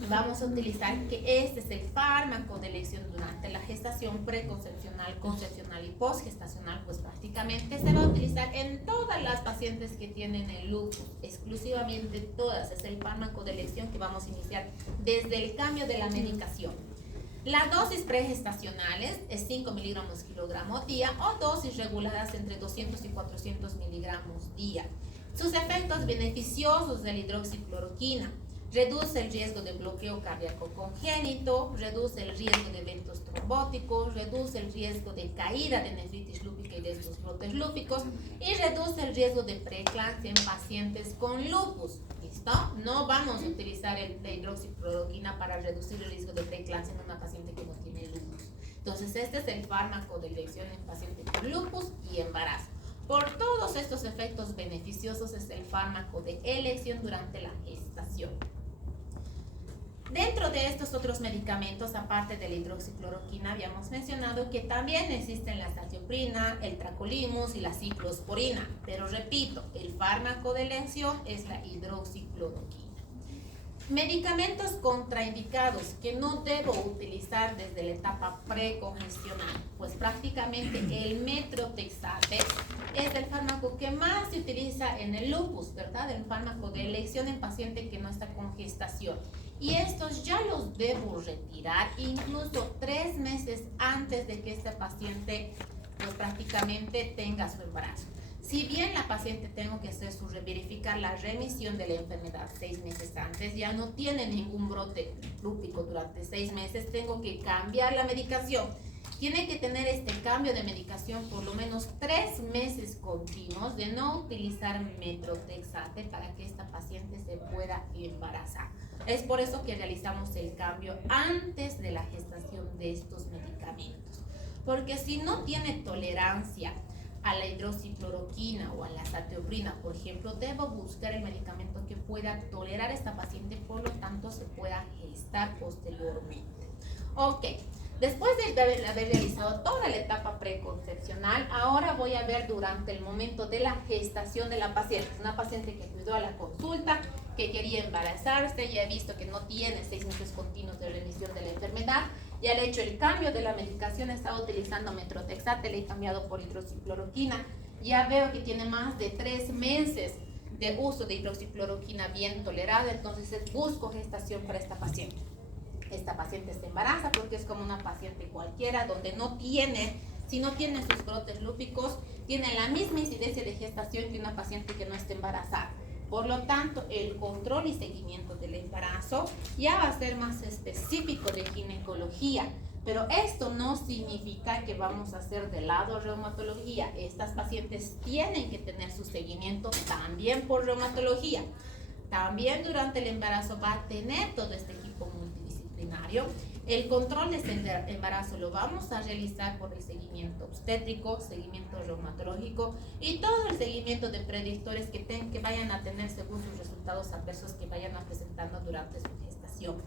vamos a utilizar que este es el fármaco de elección durante la gestación preconcepcional, concepcional y postgestacional, pues prácticamente se va a utilizar en todas las pacientes que tienen el lupus, exclusivamente todas, es el fármaco de elección que vamos a iniciar desde el cambio de la medicación. Las dosis pregestacionales es 5 miligramos kilogramo día o dosis reguladas entre 200 y 400 miligramos día. Sus efectos beneficiosos de la hidroxicloroquina: reduce el riesgo de bloqueo cardíaco congénito, reduce el riesgo de eventos trombóticos, reduce el riesgo de caída de nefritis lúpica y de estos brotes lúpicos y reduce el riesgo de preeclampsia en pacientes con lupus. ¿Listo? No vamos a utilizar la hidroxicloroquina para reducir el riesgo de preeclampsia en una paciente que no tiene lupus. Entonces, este es el fármaco de elección en pacientes con lupus y embarazo. Por todos estos efectos beneficiosos es el fármaco de elección durante la gestación. Dentro de estos otros medicamentos, aparte de la hidroxicloroquina, habíamos mencionado que también existen la azatioprina, el tacrolimus y la ciclosporina. Pero repito, el fármaco de elección es la hidroxicloroquina. Medicamentos contraindicados que no debo utilizar desde la etapa precongestional, pues prácticamente el metrotexate es el fármaco que más se utiliza en el lupus, ¿verdad? El fármaco de elección en paciente que no está con gestación. Y estos ya los debo retirar incluso 3 meses antes de que este paciente pues prácticamente tenga su embarazo. Si bien la paciente tengo que hacer verificar la remisión de la enfermedad 6 meses antes, ya no tiene ningún brote lúpico durante 6 meses, tengo que cambiar la medicación. Tiene que tener este cambio de medicación por lo menos 3 meses continuos de no utilizar metrotexate para que esta paciente se pueda embarazar. Es por eso que realizamos el cambio antes de la gestación de estos medicamentos. Porque si no tiene tolerancia a la hidroxicloroquina o a la azatioprina, por ejemplo, debo buscar el medicamento que pueda tolerar a esta paciente, por lo tanto se pueda gestar posteriormente. Ok, después de haber realizado toda la etapa preconcepcional, ahora voy a ver durante el momento de la gestación de la paciente. Una paciente que acudió a la consulta, que quería embarazarse, ya he visto que no tiene 6 meses continuos de remisión de la enfermedad, ya le he hecho el cambio de la medicación, estaba utilizando metrotexate, le he cambiado por hidroxicloroquina, ya veo que tiene más de 3 meses de uso de hidroxicloroquina bien tolerada, entonces busco gestación para esta paciente. Esta paciente se embaraza porque es como una paciente cualquiera, donde no tiene, si no tiene sus brotes lúpicos, tiene la misma incidencia de gestación que una paciente que no esté embarazada. Por lo tanto, el control y seguimiento del embarazo ya va a ser más específico de ginecología, pero esto no significa que vamos a hacer de lado reumatología. Estas pacientes tienen que tener su seguimiento también por reumatología. También durante el embarazo va a tener todo este equipo multidisciplinario. El control de este embarazo lo vamos a realizar por el seguimiento obstétrico, seguimiento reumatológico y todo el seguimiento de predictores que vayan a tener según sus resultados adversos que vayan a presentando durante su gestación.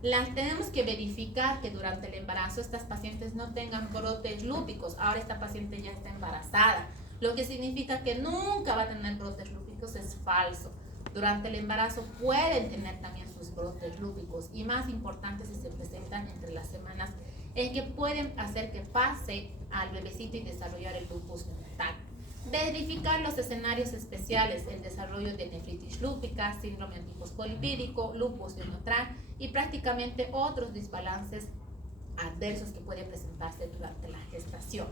Tenemos que verificar que durante el embarazo estas pacientes no tengan brotes lúpicos. Ahora esta paciente ya está embarazada, lo que significa que nunca va a tener brotes lúpicos. Es falso. Durante el embarazo pueden tener también sus brotes lúpicos y más importante si se presentan entre las semanas en que pueden hacer que pase al bebecito y desarrollar el lupus neonatal. Verificar los escenarios especiales, el desarrollo de nefritis lúpica, síndrome antifosfolipídico, lupus neonatal y prácticamente otros desbalances adversos que pueden presentarse durante la gestación.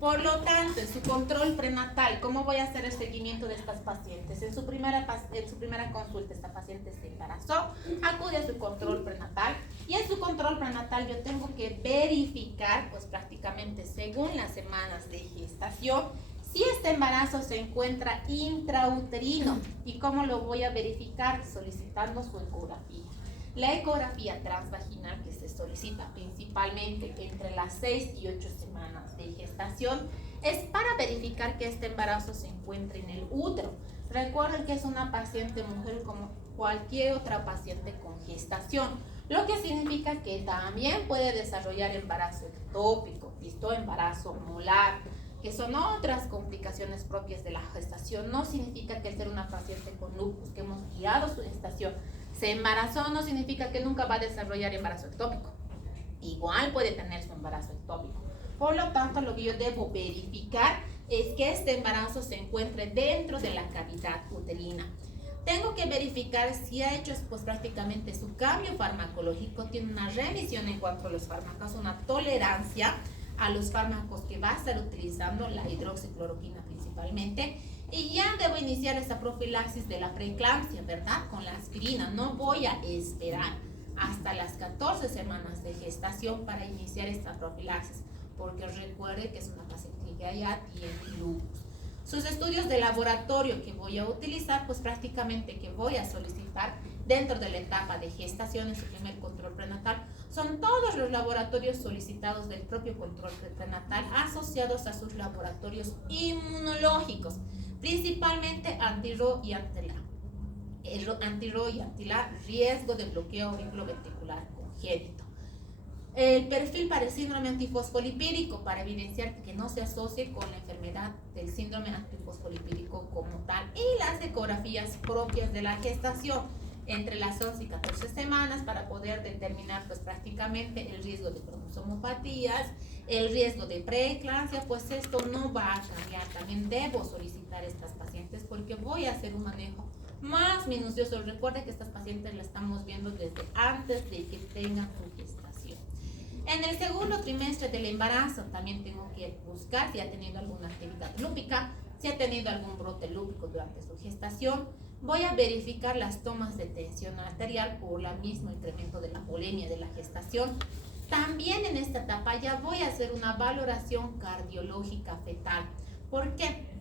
Por lo tanto, en su control prenatal, ¿cómo voy a hacer el seguimiento de estas pacientes? En su primera consulta, esta paciente se embarazó, acude a su control prenatal y en su control prenatal yo tengo que verificar, pues prácticamente según las semanas de gestación, si este embarazo se encuentra intrauterino. ¿Y cómo lo voy a verificar? Solicitando su ecografía. La ecografía transvaginal que se solicita principalmente entre las 6 y 8 semanas de gestación es para verificar que este embarazo se encuentre en el útero. Recuerden que es una paciente mujer como cualquier otra paciente con gestación, lo que significa que también puede desarrollar embarazo ectópico, ¿listo? Embarazo molar, que son otras complicaciones propias de la gestación. No significa que el ser una paciente con lupus, que hemos guiado su gestación, se embarazó, no significa que nunca va a desarrollar embarazo ectópico. Igual puede tener su embarazo ectópico. Por lo tanto, lo que yo debo verificar es que este embarazo se encuentre dentro de la cavidad uterina. Tengo que verificar si ha hecho pues, prácticamente su cambio farmacológico, tiene una remisión en cuanto a los fármacos, una tolerancia a los fármacos que va a estar utilizando, la hidroxicloroquina principalmente, y ya debo iniciar esta profilaxis de la preeclampsia, ¿verdad? Con la aspirina. No voy a esperar hasta las 14 semanas de gestación para iniciar esta profilaxis, porque recuerde que es una paciente que ya tiene lupus. Sus estudios de laboratorio que voy a utilizar, pues prácticamente que voy a solicitar dentro de la etapa de gestación en su primer control prenatal, son todos los laboratorios solicitados del propio control prenatal asociados a sus laboratorios inmunológicos, principalmente anti-RO y anti-LA. Anti-RO y anti-LA, riesgo de bloqueo auriculoventricular congénito. El perfil para el síndrome antifosfolipídico, para evidenciar que no se asocie con la enfermedad del síndrome antifosfolipídico como tal, y las ecografías propias de la gestación entre las 11 y 14 semanas para poder determinar pues prácticamente el riesgo de cromosomopatías, el riesgo de preeclampsia. Pues esto no va a cambiar. También debo solicitar a estas pacientes porque voy a hacer un manejo más minucioso. Recuerde que estas pacientes las estamos viendo desde antes de que tengan su gestación. En el segundo trimestre del embarazo también tengo que buscar si ha tenido alguna actividad lúpica, si ha tenido algún brote lúpico durante su gestación. Voy a verificar las tomas de tensión arterial por el mismo incremento de la bulimia de la gestación. También en esta etapa ya voy a hacer una valoración cardiológica fetal. ¿Por qué?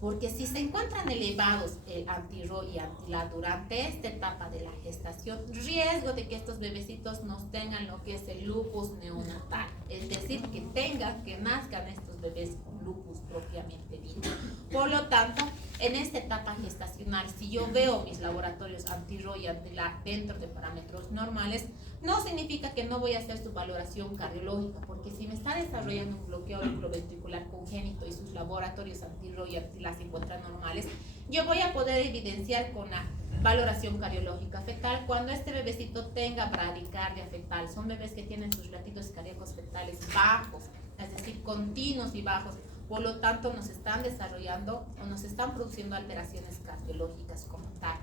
Porque si se encuentran elevados el anti-RO y anti-LA durante esta etapa de la gestación, riesgo de que estos bebecitos nos tengan lo que es el lupus neonatal, es decir, que nazcan estos bebés con lupus propiamente dicho. Por lo tanto, en esta etapa gestacional, si yo veo mis laboratorios anti-RO y anti-LA dentro de parámetros normales, no significa que no voy a hacer su valoración cardiológica, porque si me está desarrollando un bloqueo auriculoventricular congénito y sus laboratorios anti-RO y anti-LA se encuentran normales, yo voy a poder evidenciar con la valoración cardiológica fetal cuando este bebecito tenga bradicardia fetal. Son bebés que tienen sus latidos cardíacos fetales bajos, es decir, continuos y bajos. Por lo tanto, nos están desarrollando o nos están produciendo alteraciones cardiológicas como tal.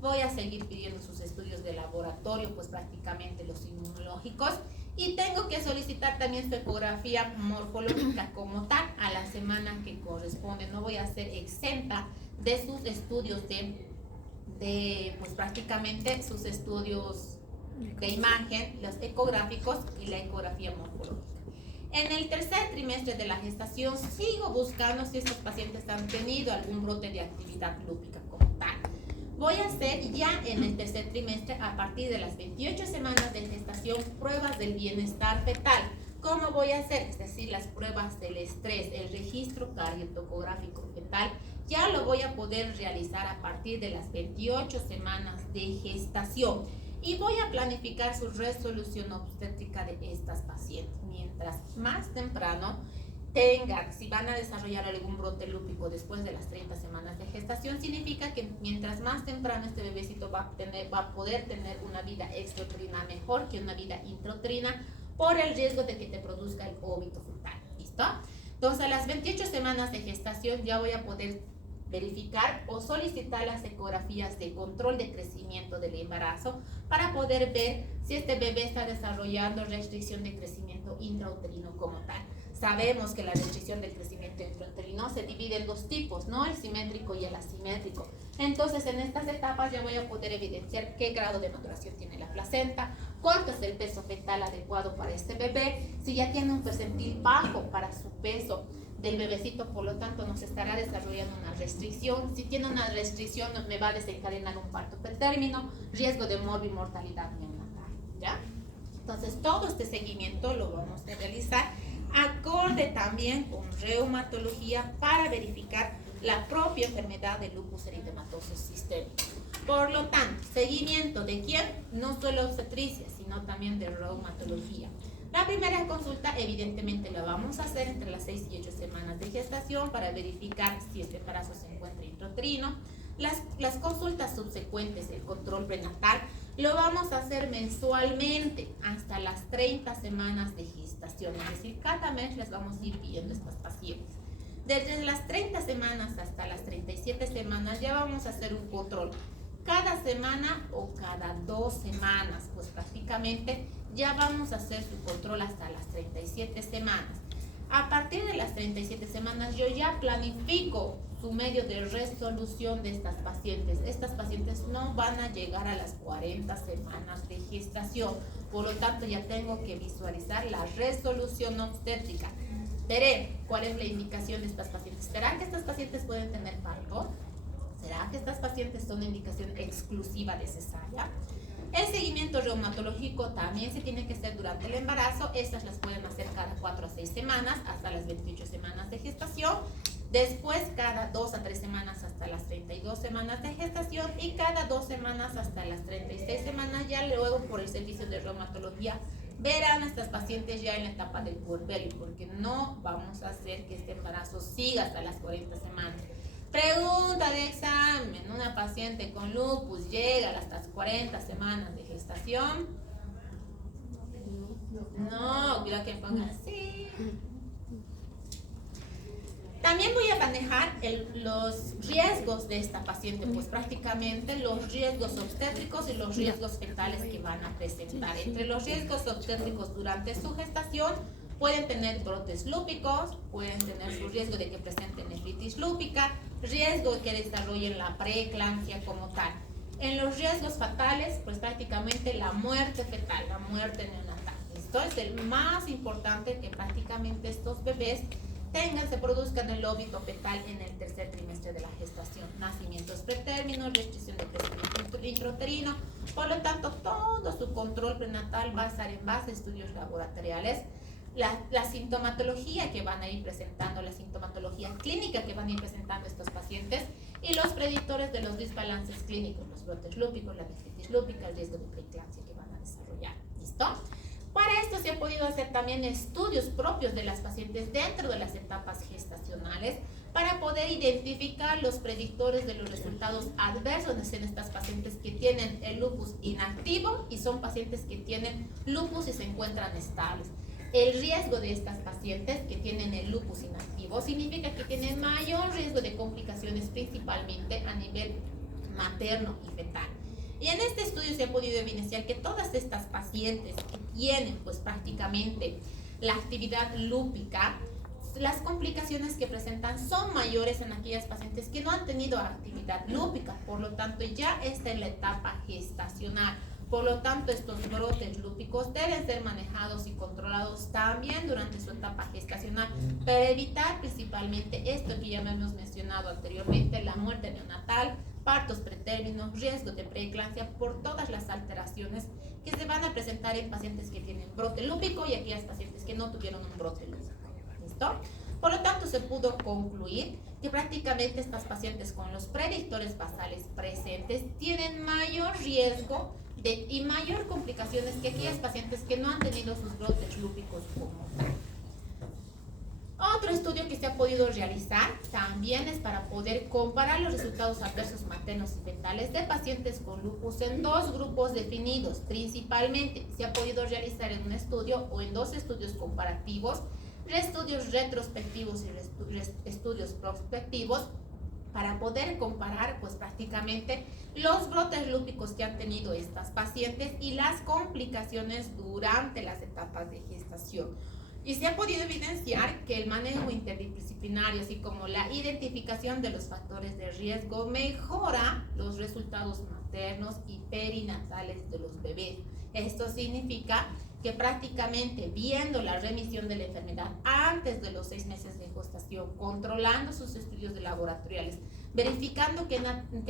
Voy a seguir pidiendo sus estudios de laboratorio, pues prácticamente los inmunológicos, y tengo que solicitar también su ecografía morfológica como tal a la semana que corresponde. No voy a ser exenta de sus estudios pues prácticamente sus estudios de imagen, los ecográficos y la ecografía morfológica. En el tercer trimestre de la gestación sigo buscando si estos pacientes han tenido algún brote de actividad lúpica como tal. Voy a hacer ya en el tercer trimestre, a partir de las 28 semanas de gestación, pruebas del bienestar fetal. ¿Cómo voy a hacer? Es decir, las pruebas del estrés, el registro cardiotocográfico fetal, ya lo voy a poder realizar a partir de las 28 semanas de gestación. Y voy a planificar su resolución obstétrica de estas pacientes. Mientras más temprano tengan, si van a desarrollar algún brote lúpico después de las 30 semanas de gestación, significa que mientras más temprano este bebecito va a poder tener una vida extrauterina mejor que una vida intrauterina por el riesgo de que te produzca el óbito fetal. ¿Listo? Entonces, a las 28 semanas de gestación ya voy a poder verificar o solicitar las ecografías de control de crecimiento del embarazo para poder ver si este bebé está desarrollando restricción de crecimiento intrauterino como tal. Sabemos que la restricción del crecimiento intrauterino se divide en dos tipos, ¿no? El simétrico y el asimétrico. Entonces, en estas etapas ya voy a poder evidenciar qué grado de maduración tiene la placenta, cuánto es el peso fetal adecuado para este bebé, si ya tiene un percentil bajo para su peso del bebecito, por lo tanto nos estará desarrollando una restricción. Si tiene una restricción me va a desencadenar un parto pretérmino, riesgo de mortalidad neonatal, ¿ya? Entonces todo este seguimiento lo vamos a realizar acorde también con reumatología para verificar la propia enfermedad de lupus eritematoso sistémico. Por lo tanto, seguimiento de quién, no solo obstetricia, sino también de reumatología. La primera consulta evidentemente la vamos a hacer entre las 6 y 8 semanas de gestación para verificar si este embarazo se encuentra intrauterino. Las consultas subsecuentes, el control prenatal, lo vamos a hacer mensualmente hasta las 30 semanas de gestación, es decir, cada mes les vamos a ir pidiendo a estas pacientes. Desde las 30 semanas hasta las 37 semanas ya vamos a hacer un control. Cada semana o cada 2 semanas, pues prácticamente ya vamos a hacer su control hasta las 37 semanas. A partir de las 37 semanas yo ya planifico su medio de resolución de estas pacientes. Estas pacientes no van a llegar a las 40 semanas de gestación, por lo tanto ya tengo que visualizar la resolución obstétrica. Veré cuál es la indicación de estas pacientes. ¿Será que estas pacientes pueden tener parto? ¿Será que estas pacientes son una indicación exclusiva de cesárea? El seguimiento reumatológico también se tiene que hacer durante el embarazo. Estas las pueden hacer cada 4 a 6 semanas hasta las 28 semanas de gestación. Después cada 2 a 3 semanas hasta las 32 semanas de gestación y cada 2 semanas hasta las 36 semanas. Ya luego por el servicio de reumatología verán a estas pacientes ya en la etapa del puerperio, porque no vamos a hacer que este embarazo siga hasta las 40 semanas. Pregunta de examen: una paciente con lupus llega hasta las 40 semanas de gestación. No, cuidado que ponga así. También voy a manejar los riesgos de esta paciente, pues prácticamente los riesgos obstétricos y los riesgos fetales que van a presentar. Entre los riesgos obstétricos durante su gestación pueden tener brotes lúpicos, pueden tener su riesgo de que presenten nefritis lúpica, riesgo de que desarrollen la preeclampsia como tal. En los riesgos fatales, pues prácticamente la muerte fetal, la muerte neonatal. Esto es el más importante, que prácticamente estos bebés se produzcan el óbito fetal en el tercer trimestre de la gestación. Nacimientos pretérminos, restricción de crecimiento intrauterino. Por lo tanto, todo su control prenatal va a estar en base a estudios laboratoriales. La sintomatología que van a ir presentando, la sintomatología clínica que van a ir presentando estos pacientes y los predictores de los desbalances clínicos, los brotes lúpicos, la nefritis lúpica, el riesgo de preeclampsia que van a desarrollar. ¿Listo? Para esto se ha podido hacer también estudios propios de las pacientes dentro de las etapas gestacionales para poder identificar los predictores de los resultados adversos en estas pacientes que tienen el lupus inactivo y son pacientes que tienen lupus y se encuentran estables. El riesgo de estas pacientes que tienen el lupus inactivo significa que tienen mayor riesgo de complicaciones, principalmente a nivel materno y fetal. Y en este estudio se ha podido evidenciar que todas estas pacientes que tienen pues prácticamente la actividad lúpica, las complicaciones que presentan son mayores en aquellas pacientes que no han tenido actividad lúpica. Por lo tanto, ya está en la etapa gestacional. Por lo tanto, estos brotes lúpicos deben ser manejados y controlados también durante su etapa gestacional para evitar principalmente esto que ya hemos mencionado anteriormente: la muerte neonatal, partos pretérminos, riesgo de preeclampsia por todas las alteraciones que se van a presentar en pacientes que tienen brote lúpico y aquellas pacientes que no tuvieron un brote lúpico. ¿Listo? Por lo tanto, se pudo concluir que prácticamente estas pacientes con los predictores basales presentes tienen mayor riesgo y mayor complicaciones que aquellas pacientes que no han tenido sus brotes lúpicos como tal. Otro estudio que se ha podido realizar también es para poder comparar los resultados adversos maternos y fetales de pacientes con lupus en dos grupos definidos. Principalmente se ha podido realizar en un estudio o en dos estudios comparativos estudios retrospectivos y estudios prospectivos para poder comparar pues prácticamente los brotes lúpicos que han tenido estas pacientes y las complicaciones durante las etapas de gestación. Y se ha podido evidenciar que el manejo interdisciplinario, así como la identificación de los factores de riesgo, mejora los resultados maternos y perinatales de los bebés. Esto significa que prácticamente viendo la remisión de la enfermedad antes de los 6 meses de gestación, controlando sus estudios de laboratoriales, verificando que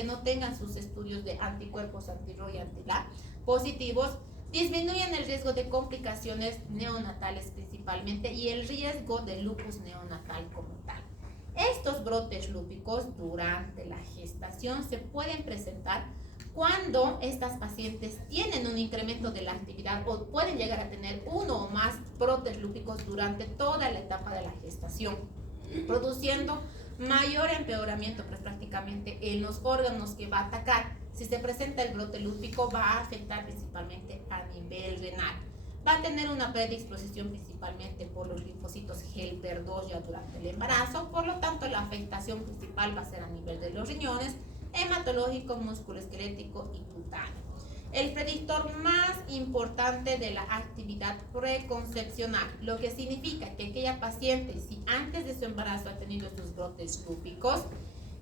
no tengan sus estudios de anticuerpos anti-RO y anti-LA positivos, disminuyen el riesgo de complicaciones neonatales principalmente y el riesgo de lupus neonatal como tal. Estos brotes lúpicos durante la gestación se pueden presentar cuando estas pacientes tienen un incremento de la actividad o pueden llegar a tener uno o más brotes lúpicos durante toda la etapa de la gestación, produciendo mayor empeoramiento pues, prácticamente en los órganos que va a atacar. Si se presenta el brote lúpico va a afectar principalmente a nivel renal. Va a tener una predisposición principalmente por los linfocitos Helper 2 ya durante el embarazo, por lo tanto la afectación principal va a ser a nivel de los riñones, hematológico, musculoesquelético y cutáneo. El predictor más importante de la actividad preconcepcional, lo que significa que aquella paciente, si antes de su embarazo ha tenido estos brotes lúpicos,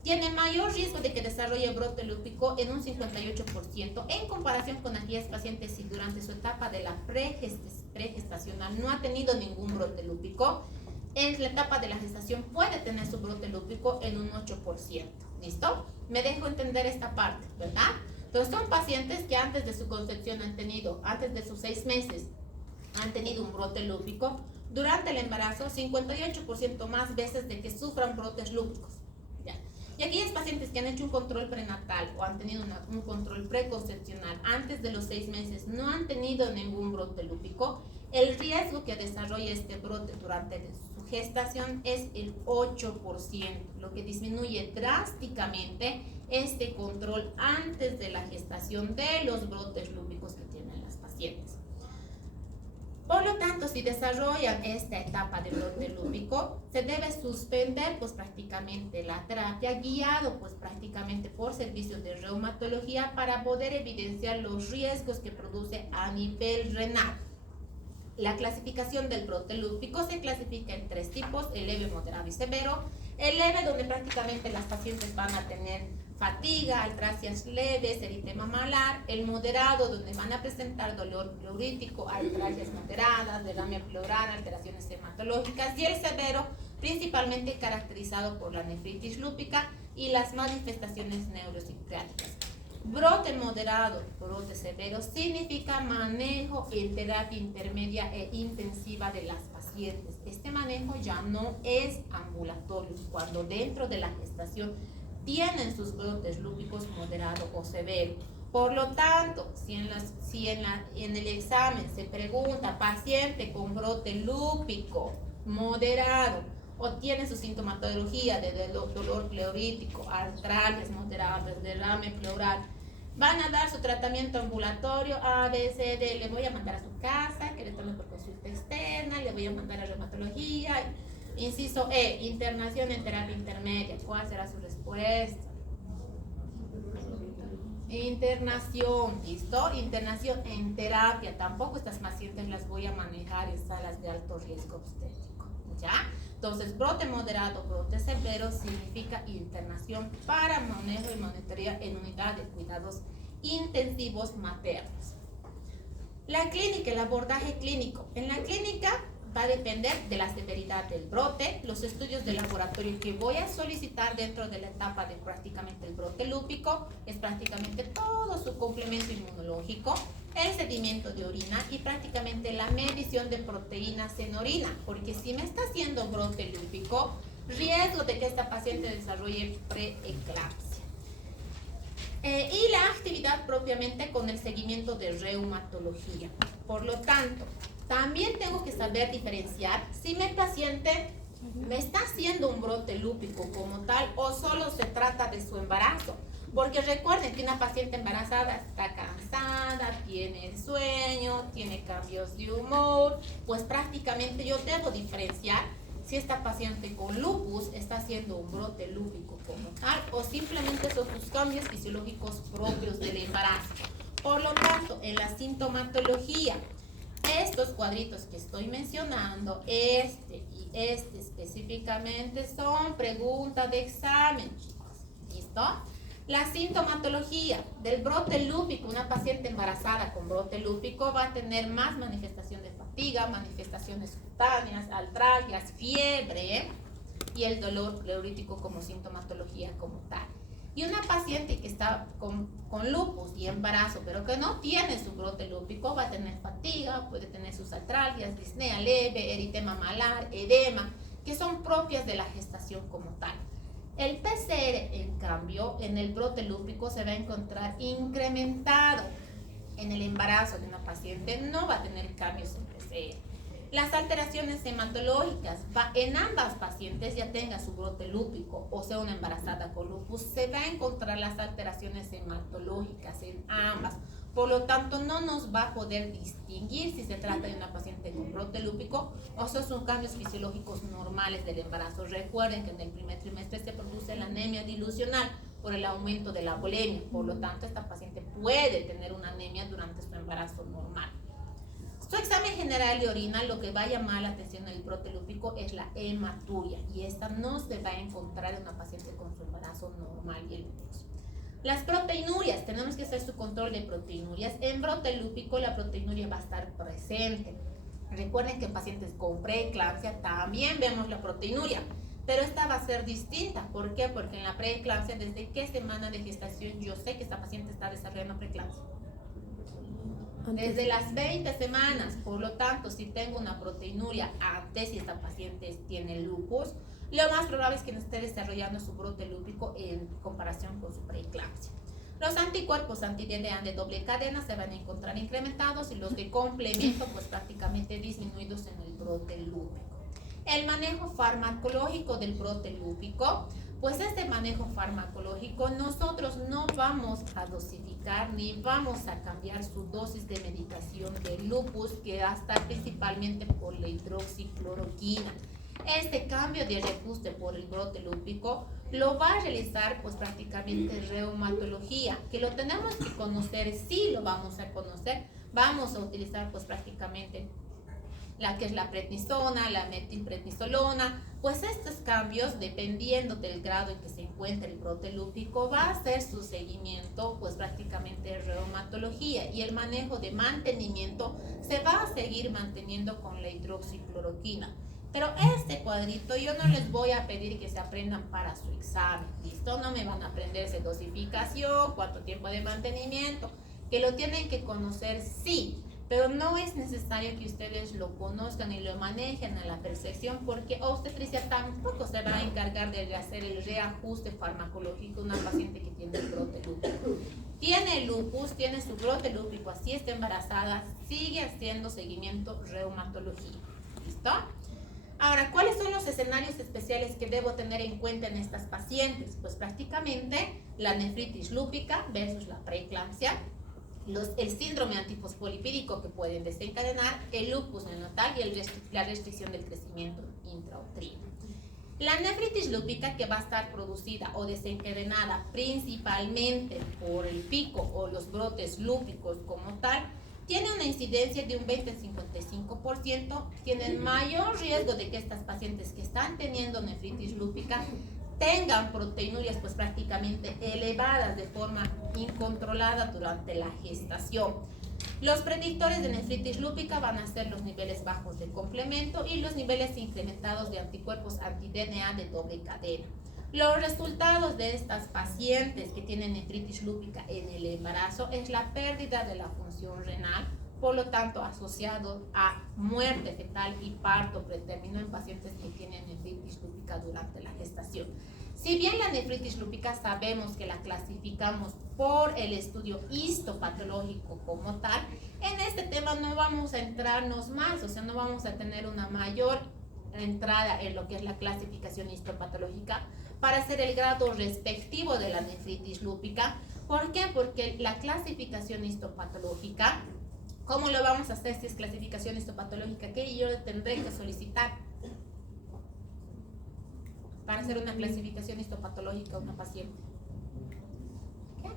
tiene mayor riesgo de que desarrolle brote lúpico en un 58% en comparación con aquellas pacientes si durante su etapa de la pregestacional no ha tenido ningún brote lúpico. En la etapa de la gestación puede tener su brote lúpico en un 8%. ¿Listo? Me dejo entender esta parte, ¿verdad? Entonces son pacientes que antes de su concepción antes de sus 6 meses, han tenido un brote lúpico. Durante el embarazo, 58% más veces de que sufran brotes lúpicos. ¿Ya? Y aquellos pacientes que han hecho un control prenatal o han tenido un control preconcepcional antes de los 6 meses, no han tenido ningún brote lúpico, el riesgo que desarrolle este brote durante su gestación es el 8%, lo que disminuye drásticamente este control antes de la gestación de los brotes lúpicos que tienen las pacientes. Por lo tanto, si desarrollan esta etapa de brote lúpico, se debe suspender pues prácticamente la terapia, guiado pues prácticamente por servicios de reumatología para poder evidenciar los riesgos que produce a nivel renal. La clasificación del brote lúpico se clasifica en 3 tipos: el leve, moderado y severo. El leve, donde prácticamente las pacientes van a tener fatiga, altrasias leves, eritema malar. El moderado, donde van a presentar dolor pleurítico, altrasias moderadas, derrame pleural, alteraciones hematológicas. Y el severo, principalmente caracterizado por la nefritis lúpica y las manifestaciones neuropsiquiátricas. Brote moderado, brote severo significa manejo en terapia intermedia e intensiva de las pacientes. Este manejo ya no es ambulatorio, cuando dentro de la gestación tienen sus brotes lúpicos moderado o severo. Por lo tanto, si en el examen se pregunta paciente con brote lúpico moderado o tiene su sintomatología de dolor pleurítico, artralgias moderadas, derrame pleural, van a dar su tratamiento ambulatorio A, B, C, D. Le voy a mandar a su casa, que le tome por consulta externa, le voy a mandar a reumatología. Inciso E, internación en terapia intermedia. ¿Cuál será su respuesta? Internación, ¿listo? Internación en terapia. Tampoco estas pacientes las voy a manejar en salas de alto riesgo obstétrico, ¿ya? Entonces, brote moderado, brote severo significa internación para manejo y monitoreo en unidad de cuidados intensivos maternos. La clínica, el abordaje clínico. En la clínica va a depender de la severidad del brote, los estudios de laboratorio que voy a solicitar dentro de la etapa de prácticamente el brote lúpico, es prácticamente todo su complemento inmunológico, el sedimento de orina y prácticamente la medición de proteínas en orina, porque si me está haciendo brote lúpico, riesgo de que esta paciente desarrolle preeclampsia. Y la actividad propiamente con el seguimiento de reumatología. Por lo tanto, también tengo que saber diferenciar si mi paciente me está haciendo un brote lúpico como tal o solo se trata de su embarazo. Porque recuerden que una paciente embarazada está cansada, tiene sueño, tiene cambios de humor, pues prácticamente yo debo diferenciar si esta paciente con lupus está haciendo un brote lúpico como tal o simplemente son sus cambios fisiológicos propios del embarazo. Por lo tanto, en la sintomatología, estos cuadritos que estoy mencionando, este y este específicamente, son preguntas de examen. ¿Listo? La sintomatología del brote lúpico, una paciente embarazada con brote lúpico va a tener más manifestación de fatiga, manifestaciones cutáneas, artralgias, fiebre y el dolor pleurítico como sintomatología como tal. Y una paciente que está con lupus y embarazo, pero que no tiene su brote lúpico, va a tener fatiga, puede tener sus artralgias, disnea leve, eritema malar, edema, que son propias de la gestación como tal. El PCR, en cambio, en el brote lúpico se va a encontrar incrementado. En el embarazo de una paciente no va a tener cambios en PCR. Las alteraciones hematológicas, en ambas pacientes, ya tenga su brote lúpico o sea una embarazada con lupus, se va a encontrar las alteraciones hematológicas en ambas. Por lo tanto, no nos va a poder distinguir si se trata de una paciente con brote lúpico o son cambios fisiológicos normales del embarazo. Recuerden que en el primer trimestre se produce la anemia dilucional por el aumento de la bulimia. Por lo tanto, esta paciente puede tener una anemia durante su embarazo normal. Su examen general de orina, lo que va a llamar la atención del brote lúpico es la hematuria, y esta no se va a encontrar en una paciente con su embarazo normal y el lupus. Las proteinurias, tenemos que hacer su control de proteinurias. En brote lúpico la proteinuria va a estar presente. Recuerden que en pacientes con preeclampsia también vemos la proteinuria, pero esta va a ser distinta. ¿Por qué? Porque en la preeclampsia, ¿desde qué semana de gestación yo sé que esta paciente está desarrollando preeclampsia? Desde las 20 semanas. Por lo tanto, si tengo una proteinuria antes y esta paciente tiene lupus, lo más probable es que no esté desarrollando su brote lúpico en comparación con su preeclampsia. Los anticuerpos anti-DNA de doble cadena se van a encontrar incrementados y los de complemento pues prácticamente disminuidos en el brote lúpico. El manejo farmacológico del brote lúpico, pues este manejo farmacológico nosotros no vamos a dosificar ni vamos a cambiar su dosis de medicación de lupus, que va a estar principalmente por la hidroxicloroquina. Este cambio de reajuste por el brote lúpico lo va a realizar pues prácticamente reumatología, que lo tenemos que conocer, sí lo vamos a conocer. Vamos a utilizar pues prácticamente la que es la prednisona, la metilprednisolona. Pues estos cambios, dependiendo del grado en que se encuentre el brote lúpico, va a hacer su seguimiento pues prácticamente reumatología, y el manejo de mantenimiento se va a seguir manteniendo con la hidroxicloroquina. Pero este cuadrito yo no les voy a pedir que se aprendan para su examen, ¿listo? No me van a aprenderse dosificación, cuánto tiempo de mantenimiento, que lo tienen que conocer, sí, pero no es necesario que ustedes lo conozcan y lo manejen a la perfección, porque obstetricia tampoco se va a encargar de hacer el reajuste farmacológico de una paciente que tiene el brote lúpico. Tiene lupus, tiene su brote lúpico, así está embarazada, sigue haciendo seguimiento reumatología, ¿listo? Ahora, ¿cuáles son los escenarios especiales que debo tener en cuenta en estas pacientes? Pues prácticamente la nefritis lúpica versus la preeclampsia, el síndrome antifosfolipídico que pueden desencadenar, el lupus neonatal y la restricción del crecimiento intrauterino. La nefritis lúpica, que va a estar producida o desencadenada principalmente por el pico o los brotes lúpicos como tal, tiene una incidencia de un 20-55%, tienen mayor riesgo de que estas pacientes que están teniendo nefritis lúpica tengan proteinurias pues prácticamente elevadas de forma incontrolada durante la gestación. Los predictores de nefritis lúpica van a ser los niveles bajos de complemento y los niveles incrementados de anticuerpos anti-DNA de doble cadena. Los resultados de estas pacientes que tienen nefritis lúpica en el embarazo es la pérdida de la función renal, por lo tanto asociado a muerte fetal y parto pretérmino en pacientes que tienen nefritis lúpica durante la gestación. Si bien la nefritis lúpica sabemos que la clasificamos por el estudio histopatológico como tal, en este tema no vamos a entrarnos más, o sea, no vamos a tener una mayor entrada en lo que es la clasificación histopatológica para hacer el grado respectivo de la nefritis lúpica. ¿Por qué? Porque la clasificación histopatológica, ¿cómo lo vamos a hacer si es clasificación histopatológica? ¿Qué yo tendré que solicitar para hacer una clasificación histopatológica a una paciente? ¿Qué?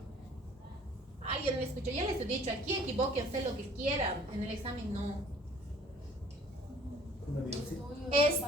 ¿Alguien me escuchó? Ya les he dicho, aquí equivóquense lo que quieran, en el examen no. Una biopsia. Es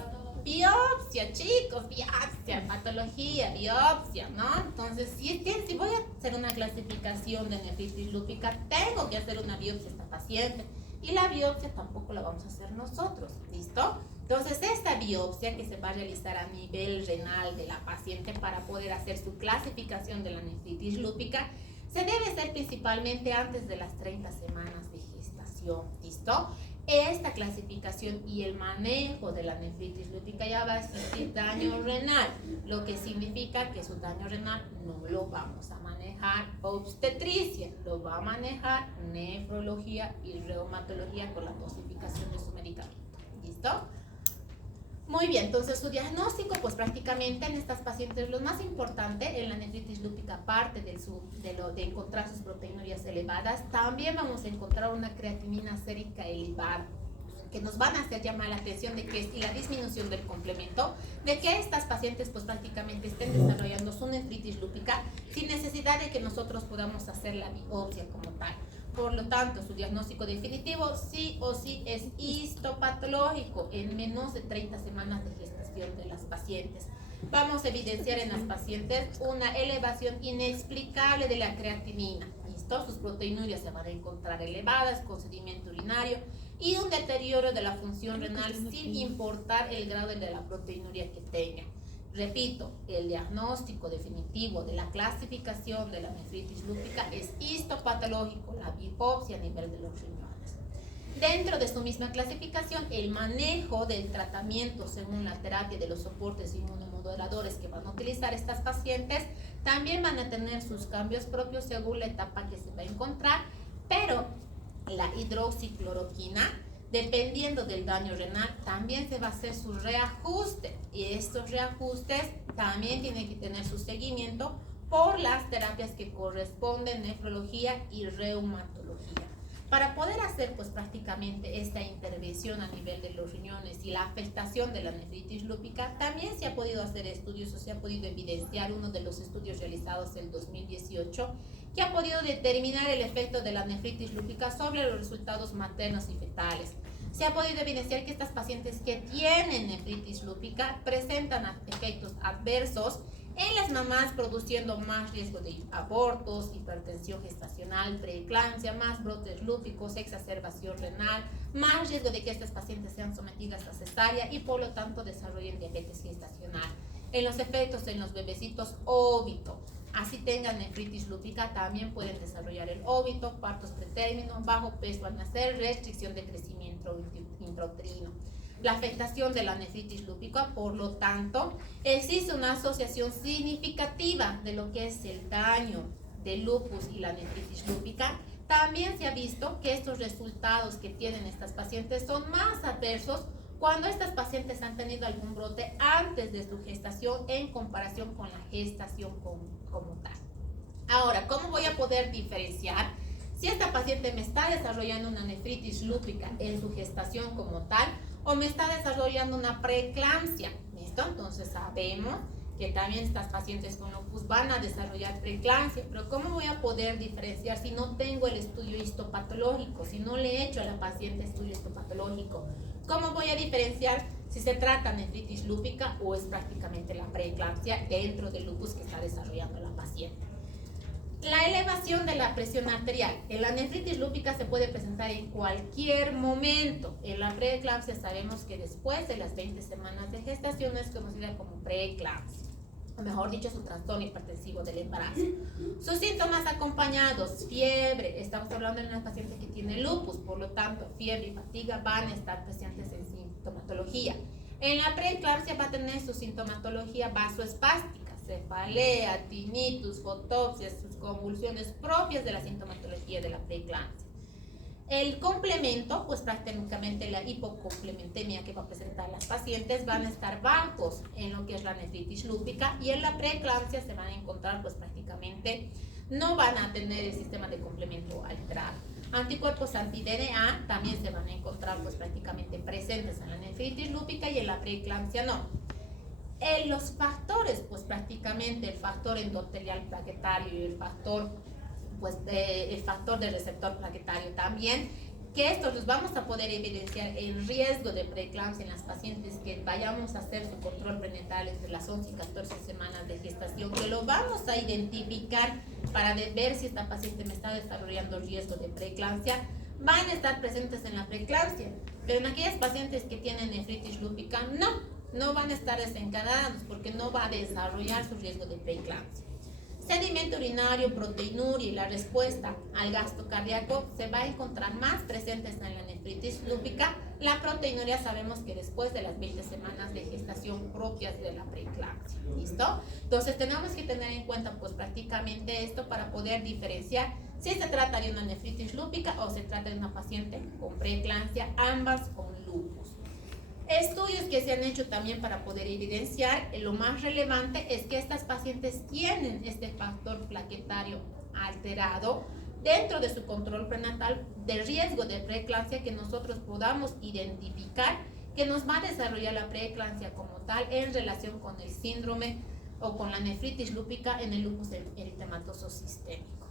biopsia, chicos, biopsia, patología, biopsia, ¿no? Entonces, si voy a hacer una clasificación de nefritis lúpica, tengo que hacer una biopsia a esta paciente. Y la biopsia tampoco la vamos a hacer nosotros, ¿listo? Entonces, esta biopsia que se va a realizar a nivel renal de la paciente para poder hacer su clasificación de la nefritis lúpica, se debe hacer principalmente antes de las 30 semanas de gestación, ¿listo? Esta clasificación y el manejo de la nefritis lúpica ya va a existir daño renal, lo que significa que su daño renal no lo vamos a manejar obstetricia, lo va a manejar nefrología y reumatología con la dosificación de su medicamento. ¿Listo? Muy bien, entonces su diagnóstico, pues prácticamente en estas pacientes lo más importante en la nefritis lúpica, aparte de encontrar sus proteinurias elevadas, también vamos a encontrar una creatinina sérica elevada, que nos van a hacer llamar la atención de que y la disminución del complemento, de que estas pacientes pues prácticamente estén desarrollando su nefritis lúpica sin necesidad de que nosotros podamos hacer la biopsia como tal. Por lo tanto, su diagnóstico definitivo sí o sí es histopatológico en menos de 30 semanas de gestación de las pacientes. Vamos a evidenciar en las pacientes una elevación inexplicable de la creatinina. ¿Listo? Sus proteinurias se van a encontrar elevadas con sedimento urinario y un deterioro de la función renal sin importar el grado de la proteinuria que tenga. Repito, el diagnóstico definitivo de la clasificación de la nefritis lúpica es histopatológico, la biopsia a nivel de los riñones. Dentro de su misma clasificación, el manejo del tratamiento según la terapia de los soportes inmunomoduladores que van a utilizar estas pacientes también van a tener sus cambios propios según la etapa que se va a encontrar, pero la hidroxicloroquina, dependiendo del daño renal, también se va a hacer su reajuste y estos reajustes también tienen que tener su seguimiento por las terapias que corresponden, nefrología y reumatología. Para poder hacer pues prácticamente esta intervención a nivel de los riñones y la afectación de la nefritis lúpica, también se ha podido hacer estudios o se ha podido evidenciar uno de los estudios realizados en 2018 que ha podido determinar el efecto de la nefritis lúpica sobre los resultados maternos y fetales. Se ha podido evidenciar que estas pacientes que tienen nefritis lúpica presentan efectos adversos en las mamás, produciendo más riesgo de abortos, hipertensión gestacional, preeclampsia, más brotes lúpicos, exacerbación renal, más riesgo de que estas pacientes sean sometidas a cesárea y por lo tanto desarrollen diabetes gestacional. En los efectos en los bebecitos, óbito. Así tengan nefritis lúpica, también pueden desarrollar el óbito, partos pretérmino, bajo peso al nacer, restricción de crecimiento intrauterino. La afectación de la nefritis lúpica, por lo tanto, existe una asociación significativa de lo que es el daño del lupus y la nefritis lúpica. También se ha visto que estos resultados que tienen estas pacientes son más adversos cuando estas pacientes han tenido algún brote antes de su gestación en comparación con la gestación como tal. Ahora, ¿cómo voy a poder diferenciar si esta paciente me está desarrollando una nefritis lúpica en su gestación como tal o me está desarrollando una preeclampsia? ¿Listo? Entonces sabemos que también estas pacientes con lupus van a desarrollar preeclampsia, pero ¿cómo voy a poder diferenciar si no tengo el estudio histopatológico, si no le he hecho a la paciente estudio histopatológico? ¿Cómo voy a diferenciar si se trata de nefritis lúpica o es prácticamente la preeclampsia dentro del lupus que está desarrollando la paciente? La elevación de la presión arterial. En la nefritis lúpica se puede presentar en cualquier momento. En la preeclampsia sabemos que después de las 20 semanas de gestación es conocida como preeclampsia, o mejor dicho, su trastorno hipertensivo del embarazo. Sus síntomas acompañados, fiebre, estamos hablando de una paciente que tiene lupus, por lo tanto, fiebre y fatiga van a estar presentes en sintomatología. En la preeclampsia va a tener su sintomatología vasoespástica, cefalea, tinnitus, fotopsia, sus convulsiones propias de la sintomatología de la preeclampsia. El complemento, pues prácticamente la hipocomplementemia que va a presentar las pacientes van a estar bajos en lo que es la nefritis lúpica, y en la preeclampsia se van a encontrar pues prácticamente no van a tener el sistema de complemento alterado. Anticuerpos anti-DNA también se van a encontrar pues prácticamente presentes en la nefritis lúpica, y en la preeclampsia no. En los factores, pues prácticamente el factor endotelial plaquetario y el factor del receptor plaquetario también, que estos los vamos a poder evidenciar en riesgo de preeclampsia en las pacientes que vayamos a hacer su control prenatal entre las 11 y 14 semanas de gestación, que lo vamos a identificar para ver si esta paciente me está desarrollando riesgo de preeclampsia. Van a estar presentes en la preeclampsia, pero en aquellas pacientes que tienen nefritis lúpica no van a estar desencadenados porque no va a desarrollar su riesgo de preeclampsia. Sedimento urinario, proteinuria y la respuesta al gasto cardíaco se va a encontrar más presentes en la nefritis lúpica. La proteinuria sabemos que después de las 20 semanas de gestación propias de la preeclampsia. ¿Listo? Entonces tenemos que tener en cuenta pues prácticamente esto para poder diferenciar si se trata de una nefritis lúpica o se trata de una paciente con preeclampsia, ambas con lupus. Estudios que se han hecho también para poder evidenciar, lo más relevante es que estas pacientes tienen este factor plaquetario alterado dentro de su control prenatal de riesgo de preeclampsia, que nosotros podamos identificar que nos va a desarrollar la preeclampsia como tal en relación con el síndrome o con la nefritis lúpica en el lupus eritematoso sistémico.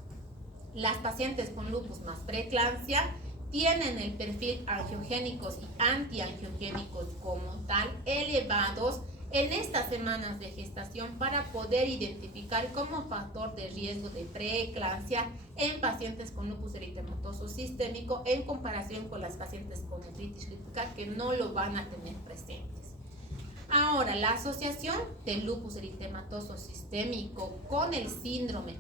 Las pacientes con lupus más preeclampsia tienen el perfil angiogénicos y antiangiogénicos como tal elevados en estas semanas de gestación para poder identificar como factor de riesgo de preeclampsia en pacientes con lupus eritematoso sistémico en comparación con las pacientes con nefritis lúpica que no lo van a tener presentes. Ahora, la asociación del lupus eritematoso sistémico con el síndrome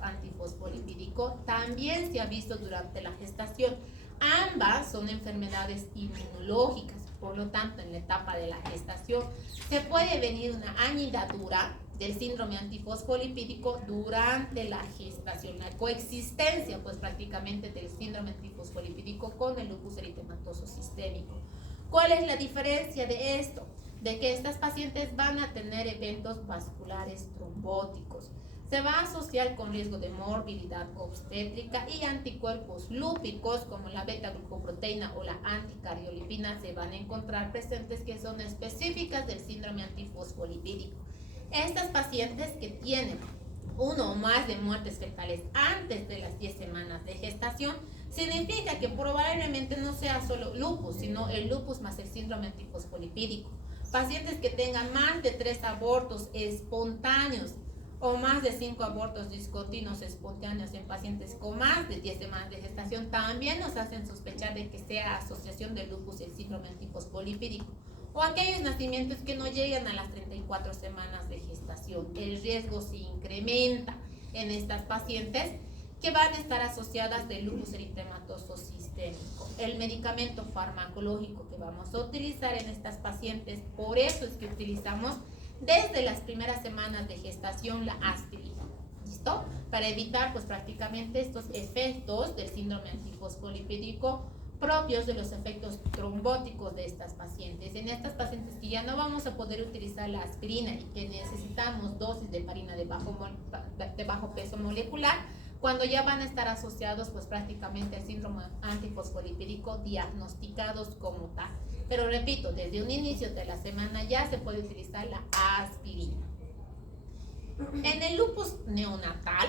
antifosfolipídico también se ha visto durante la gestación. Ambas son enfermedades inmunológicas, por lo tanto, en la etapa de la gestación se puede venir una anidadura del síndrome antifosfolipídico durante la gestación, la coexistencia pues prácticamente del síndrome antifosfolipídico con el lupus eritematoso sistémico. ¿Cuál es la diferencia de esto? De que estas pacientes van a tener eventos vasculares trombóticos. Se va a asociar con riesgo de morbilidad obstétrica, y anticuerpos lúpicos como la beta-glucoproteína o la anticardiolipina se van a encontrar presentes, que son específicas del síndrome antifosfolipídico. Estas pacientes que tienen uno o más de muertes fetales antes de las 10 semanas de gestación, significa que probablemente no sea solo lupus, sino el lupus más el síndrome antifosfolipídico. Pacientes que tengan más de 3 abortos espontáneos o más de 5 abortos discontinuos espontáneos en pacientes con más de 10 semanas de gestación también nos hacen sospechar de que sea asociación del lupus y el síndrome antifosfolipídico. O aquellos nacimientos que no llegan a las 34 semanas de gestación. El riesgo se incrementa en estas pacientes que van a estar asociadas del lupus eritematoso sistémico. El medicamento farmacológico que vamos a utilizar en estas pacientes, por eso es que utilizamos desde las primeras semanas de gestación la aspirina. ¿Listo? Para evitar pues prácticamente estos efectos del síndrome antifosfolipídico propios de los efectos trombóticos de estas pacientes. En estas pacientes que ya no vamos a poder utilizar la aspirina y que necesitamos dosis de heparina de bajo peso molecular, cuando ya van a estar asociados pues prácticamente al síndrome antifosfolipídico diagnosticados como tal. Pero repito, desde un inicio de la semana ya se puede utilizar la aspirina. En el lupus neonatal,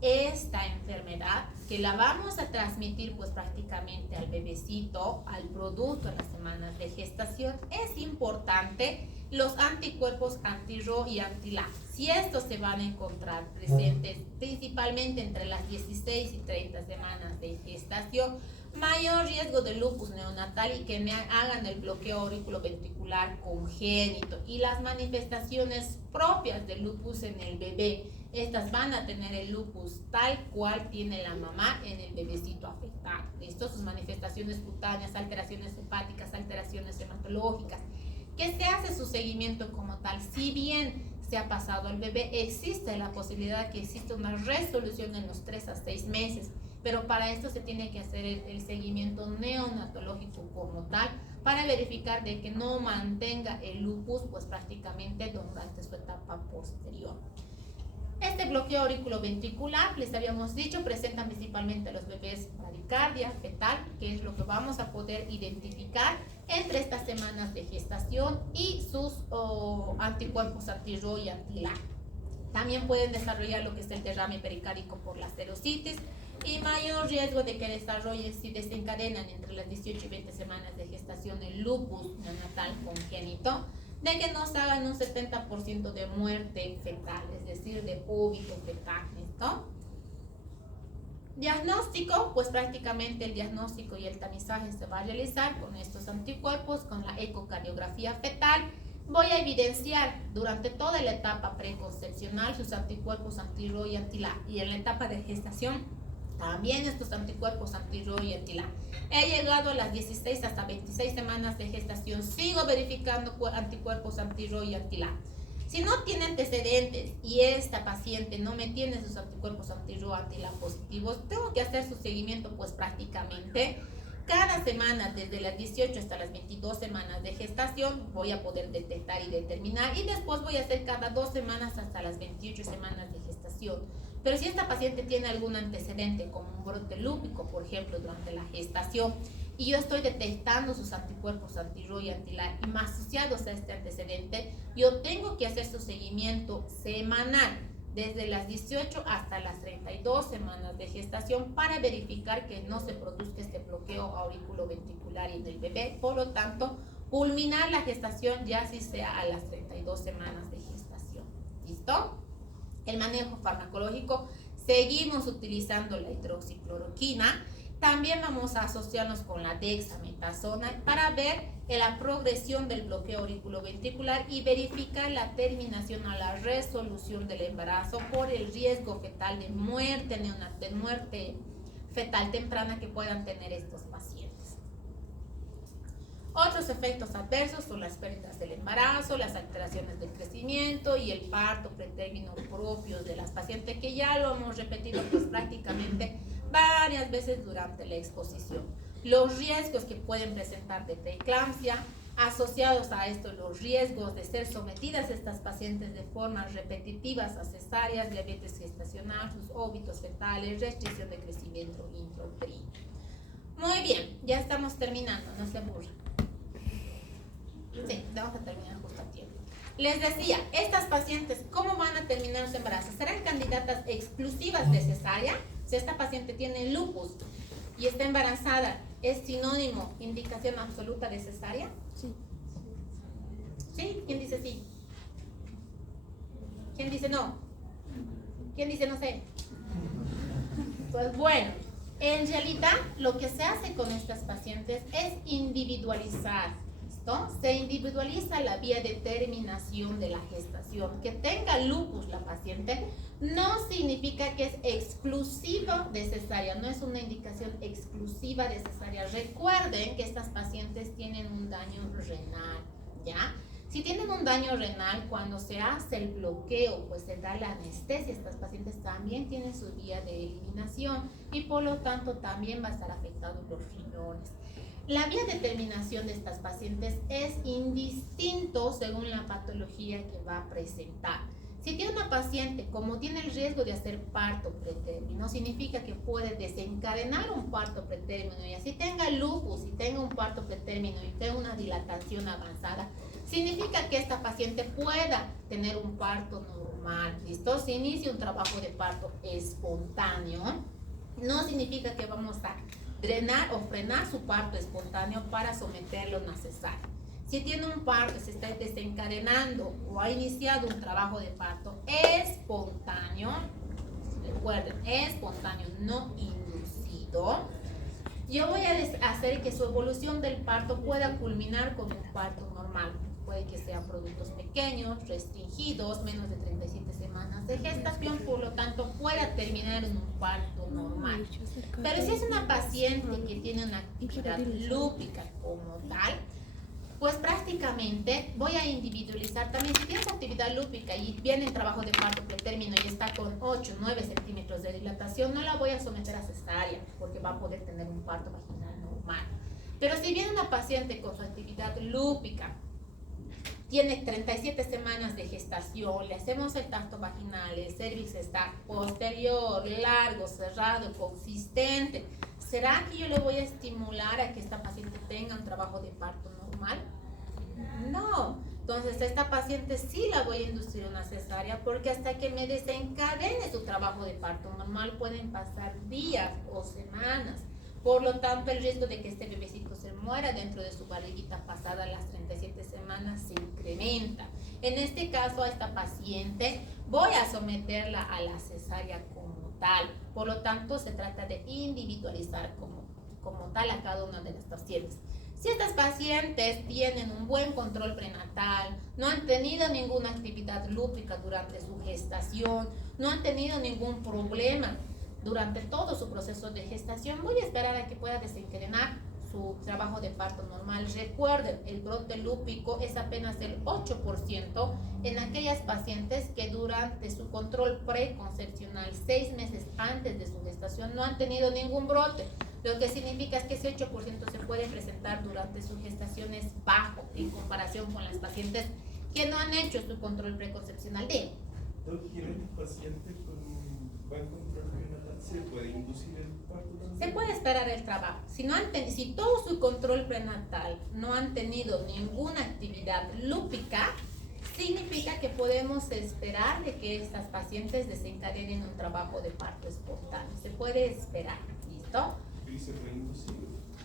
esta enfermedad que la vamos a transmitir pues prácticamente al bebecito, al producto en las semanas de gestación, es importante los anticuerpos anti-RO y anti-LA. Si estos se van a encontrar presentes principalmente entre las 16 y 30 semanas de gestación, mayor riesgo de lupus neonatal y que me hagan el bloqueo auriculoventricular congénito y las manifestaciones propias del lupus en el bebé. Estas van a tener el lupus tal cual tiene la mamá en el bebecito afectado. Esto, sus manifestaciones cutáneas, alteraciones hepáticas, alteraciones hematológicas, que se hace su seguimiento como tal. Si bien se ha pasado al bebé, existe la posibilidad que exista una resolución en los 3 a 6 meses pero para esto se tiene que hacer el seguimiento neonatológico como tal, para verificar de que no mantenga el lupus pues prácticamente durante su etapa posterior. Este bloqueo auriculoventricular, les habíamos dicho, presenta principalmente a los bebés bradicardia fetal, que es lo que vamos a poder identificar entre estas semanas de gestación y sus anticuerpos anti-RO y anti-LA. También pueden desarrollar lo que es el derrame pericárdico por la serositis y mayor riesgo de que desarrollen, si desencadenan entre las 18 y 20 semanas de gestación, el lupus neonatal congénito, de que nos hagan un 70% de muerte fetal, es decir, de óbito fetal, ¿no? Diagnóstico, pues prácticamente el diagnóstico y el tamizaje se va a realizar con estos anticuerpos, con la ecocardiografía fetal. Voy a evidenciar durante toda la etapa preconcepcional sus anticuerpos anti-RO y anti-LA, y en la etapa de gestación también estos anticuerpos anti-RO y anti-LA. He llegado a las 16 hasta 26 semanas de gestación, sigo verificando anticuerpos anti-RO y anti-LA. Si no tiene antecedentes y esta paciente no me tiene sus anticuerpos anti-RO, anti-LA positivos, tengo que hacer su seguimiento pues prácticamente cada semana, desde las 18 hasta las 22 semanas de gestación, voy a poder detectar y determinar, y después voy a hacer cada 2 semanas hasta las 28 semanas de gestación. Pero si esta paciente tiene algún antecedente, como un brote lúpico, por ejemplo, durante la gestación, y yo estoy detectando sus anticuerpos anti-RO y anti-LA y más asociados a este antecedente, yo tengo que hacer su seguimiento semanal, desde las 18 hasta las 32 semanas de gestación, para verificar que no se produzca este bloqueo auriculoventricular en el bebé. Por lo tanto, culminar la gestación ya si sea a las 32 semanas de gestación. ¿Listo? El manejo farmacológico, seguimos utilizando la hidroxicloroquina. También vamos a asociarnos con la dexametasona para ver la progresión del bloqueo auriculoventricular y verificar la terminación a la resolución del embarazo por el riesgo fetal de muerte neonatal, de muerte fetal temprana que puedan tener estos pacientes. Otros efectos adversos son las pérdidas del embarazo, las alteraciones del crecimiento y el parto pretérmino propios de las pacientes, que ya lo hemos repetido pues prácticamente varias veces durante la exposición. Los riesgos que pueden presentar de preeclampsia, asociados a esto los riesgos de ser sometidas estas pacientes de formas repetitivas a cesáreas, diabetes gestacional, sus óbitos fetales, restricción de crecimiento intrauterino. Muy bien, ya estamos terminando, no se aburran. Sí, vamos a terminar justo a tiempo. Les decía, estas pacientes, ¿cómo van a terminar su embarazo? ¿Serán candidatas exclusivas de cesárea? Si esta paciente tiene lupus y está embarazada, ¿es sinónimo, indicación absoluta de cesárea? Sí. ¿Sí? ¿Quién dice sí? ¿Quién dice no? ¿Quién dice no sé? Pues bueno, en realidad lo que se hace con estas pacientes es individualizar. ¿No? Se individualiza la vía de terminación de la gestación. Que tenga lupus la paciente no significa que es exclusiva de cesárea, no es una indicación exclusiva de cesárea. Recuerden que estas pacientes tienen un daño renal, ¿ya? Si tienen un daño renal, cuando se hace el bloqueo, pues se da la anestesia, estas pacientes también tienen su vía de eliminación y por lo tanto también va a estar afectados los riñones. La vía de terminación de estas pacientes es indistinto según la patología que va a presentar. Si tiene una paciente, como tiene el riesgo de hacer parto pretérmino, significa que puede desencadenar un parto pretérmino, y así tenga lupus y tenga un parto pretérmino y tenga una dilatación avanzada, significa que esta paciente pueda tener un parto normal. ¿Listo? Si inicia un trabajo de parto espontáneo, no significa que vamos a drenar o frenar su parto espontáneo para someterlo a una cesárea. Si tiene un parto, se está desencadenando o ha iniciado un trabajo de parto espontáneo, recuerden, espontáneo, no inducido, yo voy a hacer que su evolución del parto pueda culminar con un parto normal. Puede que sean productos pequeños, restringidos, menos de 37 semanas de gestación, por lo tanto pueda terminar en un parto normal. Pero si es una paciente que tiene una actividad lúpica como tal, Pues prácticamente voy a individualizar también. Si tienes actividad lúpica y viene en trabajo de parto pretérmino y está con 8, 9 centímetros de dilatación, no la voy a someter a cesárea porque va a poder tener un parto vaginal normal. Pero si viene una paciente con su actividad lúpica, tiene 37 semanas de gestación, le hacemos el tacto vaginal, el cervix está posterior, largo, cerrado, consistente, ¿será que yo le voy a estimular a que esta paciente tenga un trabajo de parto normal? No. Entonces, esta paciente sí la voy a inducir una cesárea porque hasta que me desencadene su trabajo de parto normal pueden pasar días o semanas. Por lo tanto, el riesgo de que este bebecito se muera dentro de su barriguita pasada las 37 semanas se incrementa. En este caso, a esta paciente voy a someterla a la cesárea como tal. Por lo tanto, se trata de individualizar como tal a cada una de las pacientes. Si estas pacientes tienen un buen control prenatal, no han tenido ninguna actividad lúpica durante su gestación, no han tenido ningún problema durante todo su proceso de gestación, voy a esperar a que pueda desencadenar su trabajo de parto normal. Recuerden, el brote lúpico es apenas el 8% en aquellas pacientes que durante su control preconcepcional, 6 meses antes de su gestación, no han tenido ningún brote. Lo que significa es que ese 8% se puede presentar durante su gestación es bajo en comparación con las pacientes que no han hecho su control preconcepcional. ¿Y un paciente con buen control prenatal se puede inducir el parto también? Se puede esperar el trabajo. Si todo su control prenatal no han tenido ninguna actividad lúpica, significa que podemos esperar de que estas pacientes desencadenen un trabajo de parto espontáneo. Se puede esperar, ¿listo? ¿Y se puede inducir?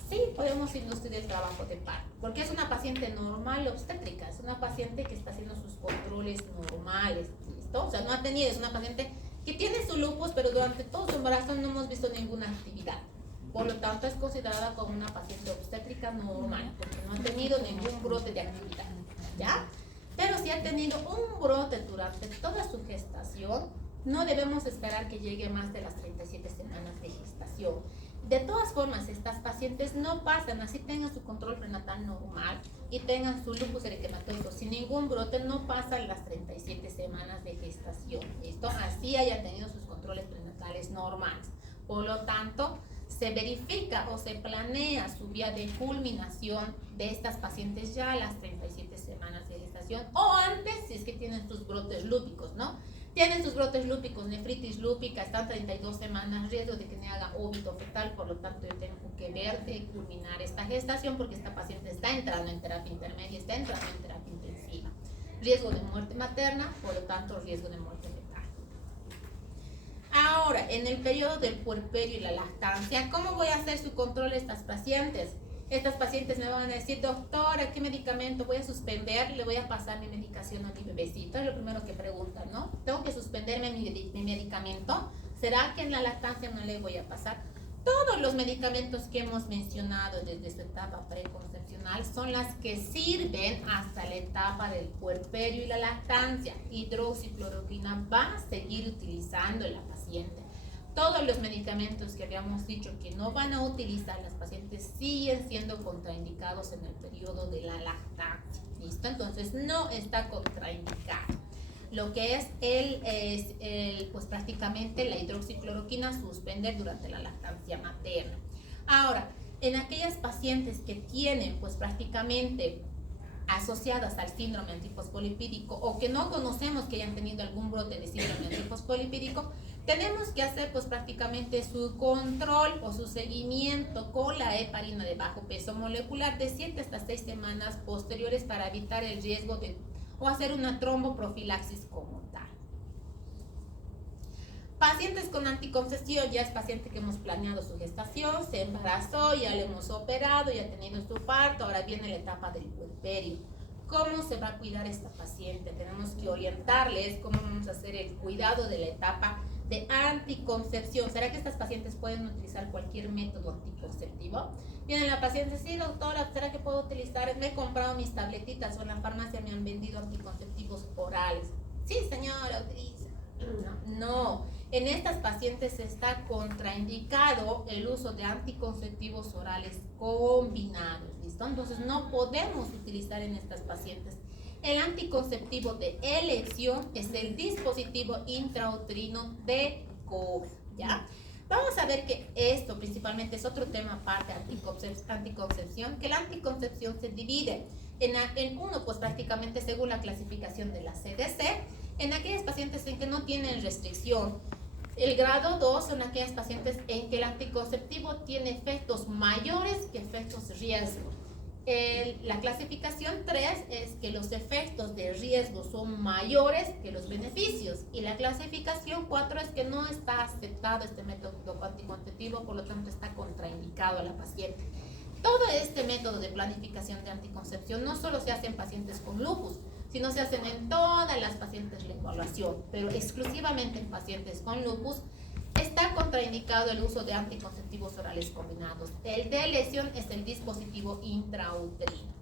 Sí, podemos inducir el trabajo de parto, porque es una paciente normal obstétrica, es una paciente que está haciendo sus controles normales, ¿listo? O sea, no ha tenido, es una paciente que tiene su lupus, pero durante todo su embarazo no hemos visto ninguna actividad. Por lo tanto, es considerada como una paciente obstétrica normal, porque no ha tenido ningún brote de actividad, ¿ya? Pero si ha tenido un brote durante toda su gestación, no debemos esperar que llegue más de las 37 semanas de gestación. De todas formas, estas pacientes no pasan, así tengan su control prenatal normal y tengan su lupus eritematoso sin ningún brote, no pasan las 37 semanas de gestación, ¿listo? Así hayan tenido sus controles prenatales normales. Por lo tanto, se verifica o se planea su vía de culminación de estas pacientes ya a las 37 semanas de gestación o antes si es que tienen sus brotes lúpicos, ¿no? Tienen sus brotes lúpicos, nefritis lúpica, están 32 semanas, riesgo de que me haga óbito fetal, por lo tanto yo tengo que ver de culminar esta gestación porque esta paciente está entrando en terapia intermedia, está entrando en terapia intensiva. Riesgo de muerte materna, por lo tanto riesgo de muerte fetal. Ahora, en el periodo del puerperio y la lactancia, ¿cómo voy a hacer su control de estas pacientes? Estas pacientes me van a decir, doctora, ¿qué medicamento voy a suspender? Le voy a pasar mi medicación a mi bebecito. Es lo primero que preguntan, ¿no? ¿Tengo que suspenderme mi medicamento? ¿Será que en la lactancia no le voy a pasar? Todos los medicamentos que hemos mencionado desde su etapa preconcepcional son las que sirven hasta la etapa del puerperio y la lactancia. Hidroxicloroquina va a seguir utilizando en la paciente. Todos los medicamentos que habíamos dicho que no van a utilizar las pacientes siguen siendo contraindicados en el periodo de la lactancia. ¿Listo? Entonces no está contraindicado. Lo que es pues prácticamente la hidroxicloroquina suspender durante la lactancia materna. Ahora, en aquellas pacientes que tienen pues prácticamente asociadas al síndrome antifosfolipídico o que no conocemos que hayan tenido algún brote de síndrome antifosfolipídico, tenemos que hacer pues prácticamente su control o su seguimiento con la heparina de bajo peso molecular de 7 hasta 6 semanas posteriores para evitar el riesgo de o hacer una tromboprofilaxis como tal. Pacientes con anticoncepción, ya es paciente que hemos planeado su gestación, se embarazó, ya le hemos operado, ya ha tenido su parto, ahora viene la etapa del puerperio. ¿Cómo se va a cuidar esta paciente? Tenemos que orientarles cómo vamos a hacer el cuidado de la etapa de anticoncepción. ¿Será que estas pacientes pueden utilizar cualquier método anticonceptivo? Viene la paciente, sí doctora, ¿será que puedo utilizar? Me he comprado mis tabletitas o en la farmacia me han vendido anticonceptivos orales. Sí señora, utiliza. No. En estas pacientes está contraindicado el uso de anticonceptivos orales combinados, ¿listo? Entonces no podemos utilizar en estas pacientes. El anticonceptivo de elección es el dispositivo intrauterino de COVID, ¿ya? Vamos a ver que esto principalmente es otro tema aparte, anticoncepción, que la anticoncepción se divide en uno, pues prácticamente según la clasificación de la CDC, en aquellas pacientes en que no tienen restricción. El grado 2 son aquellas pacientes en que el anticonceptivo tiene efectos mayores que efectos riesgo. La clasificación 3 es que los efectos de riesgo son mayores que los beneficios, y la clasificación 4 es que no está aceptado este método anticonceptivo, por lo tanto está contraindicado a la paciente. Todo este método de planificación de anticoncepción no solo se hace en pacientes con lupus, sino se hacen en todas las pacientes la evaluación, pero exclusivamente en pacientes con lupus está contraindicado el uso de anticonceptivos orales combinados. El de elección es el dispositivo intrauterino.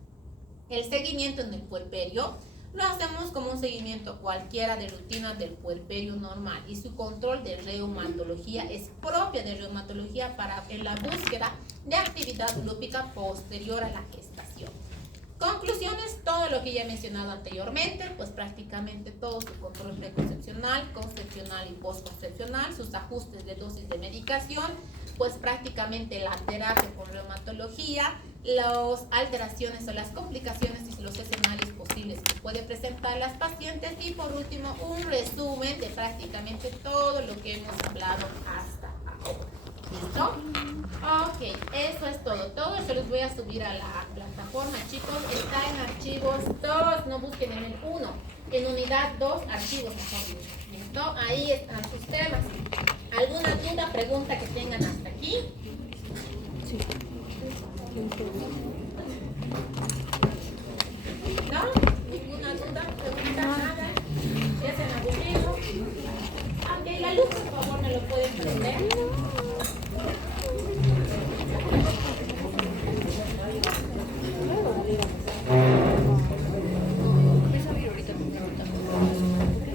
El seguimiento en el puerperio lo hacemos como un seguimiento cualquiera de rutina del puerperio normal, y su control de reumatología es propia de reumatología en la búsqueda de actividad lúpica posterior a la gestación. Conclusiones, todo lo que ya he mencionado anteriormente, pues prácticamente todo su control preconcepcional, concepcional y postconcepcional, sus ajustes de dosis de medicación, pues prácticamente la terapia con reumatología, las alteraciones o las complicaciones y los escenarios posibles que puede presentar las pacientes, y por último un resumen de prácticamente todo lo que hemos hablado hasta ahora. ¿Listo? Ok, eso es todo. Todo eso los voy a subir a la plataforma, chicos. Está en archivos 2, no busquen en el 1. En unidad 2, archivos mejor. ¿Listo? Ahí están sus temas. ¿Alguna duda, pregunta que tengan hasta aquí? Sí.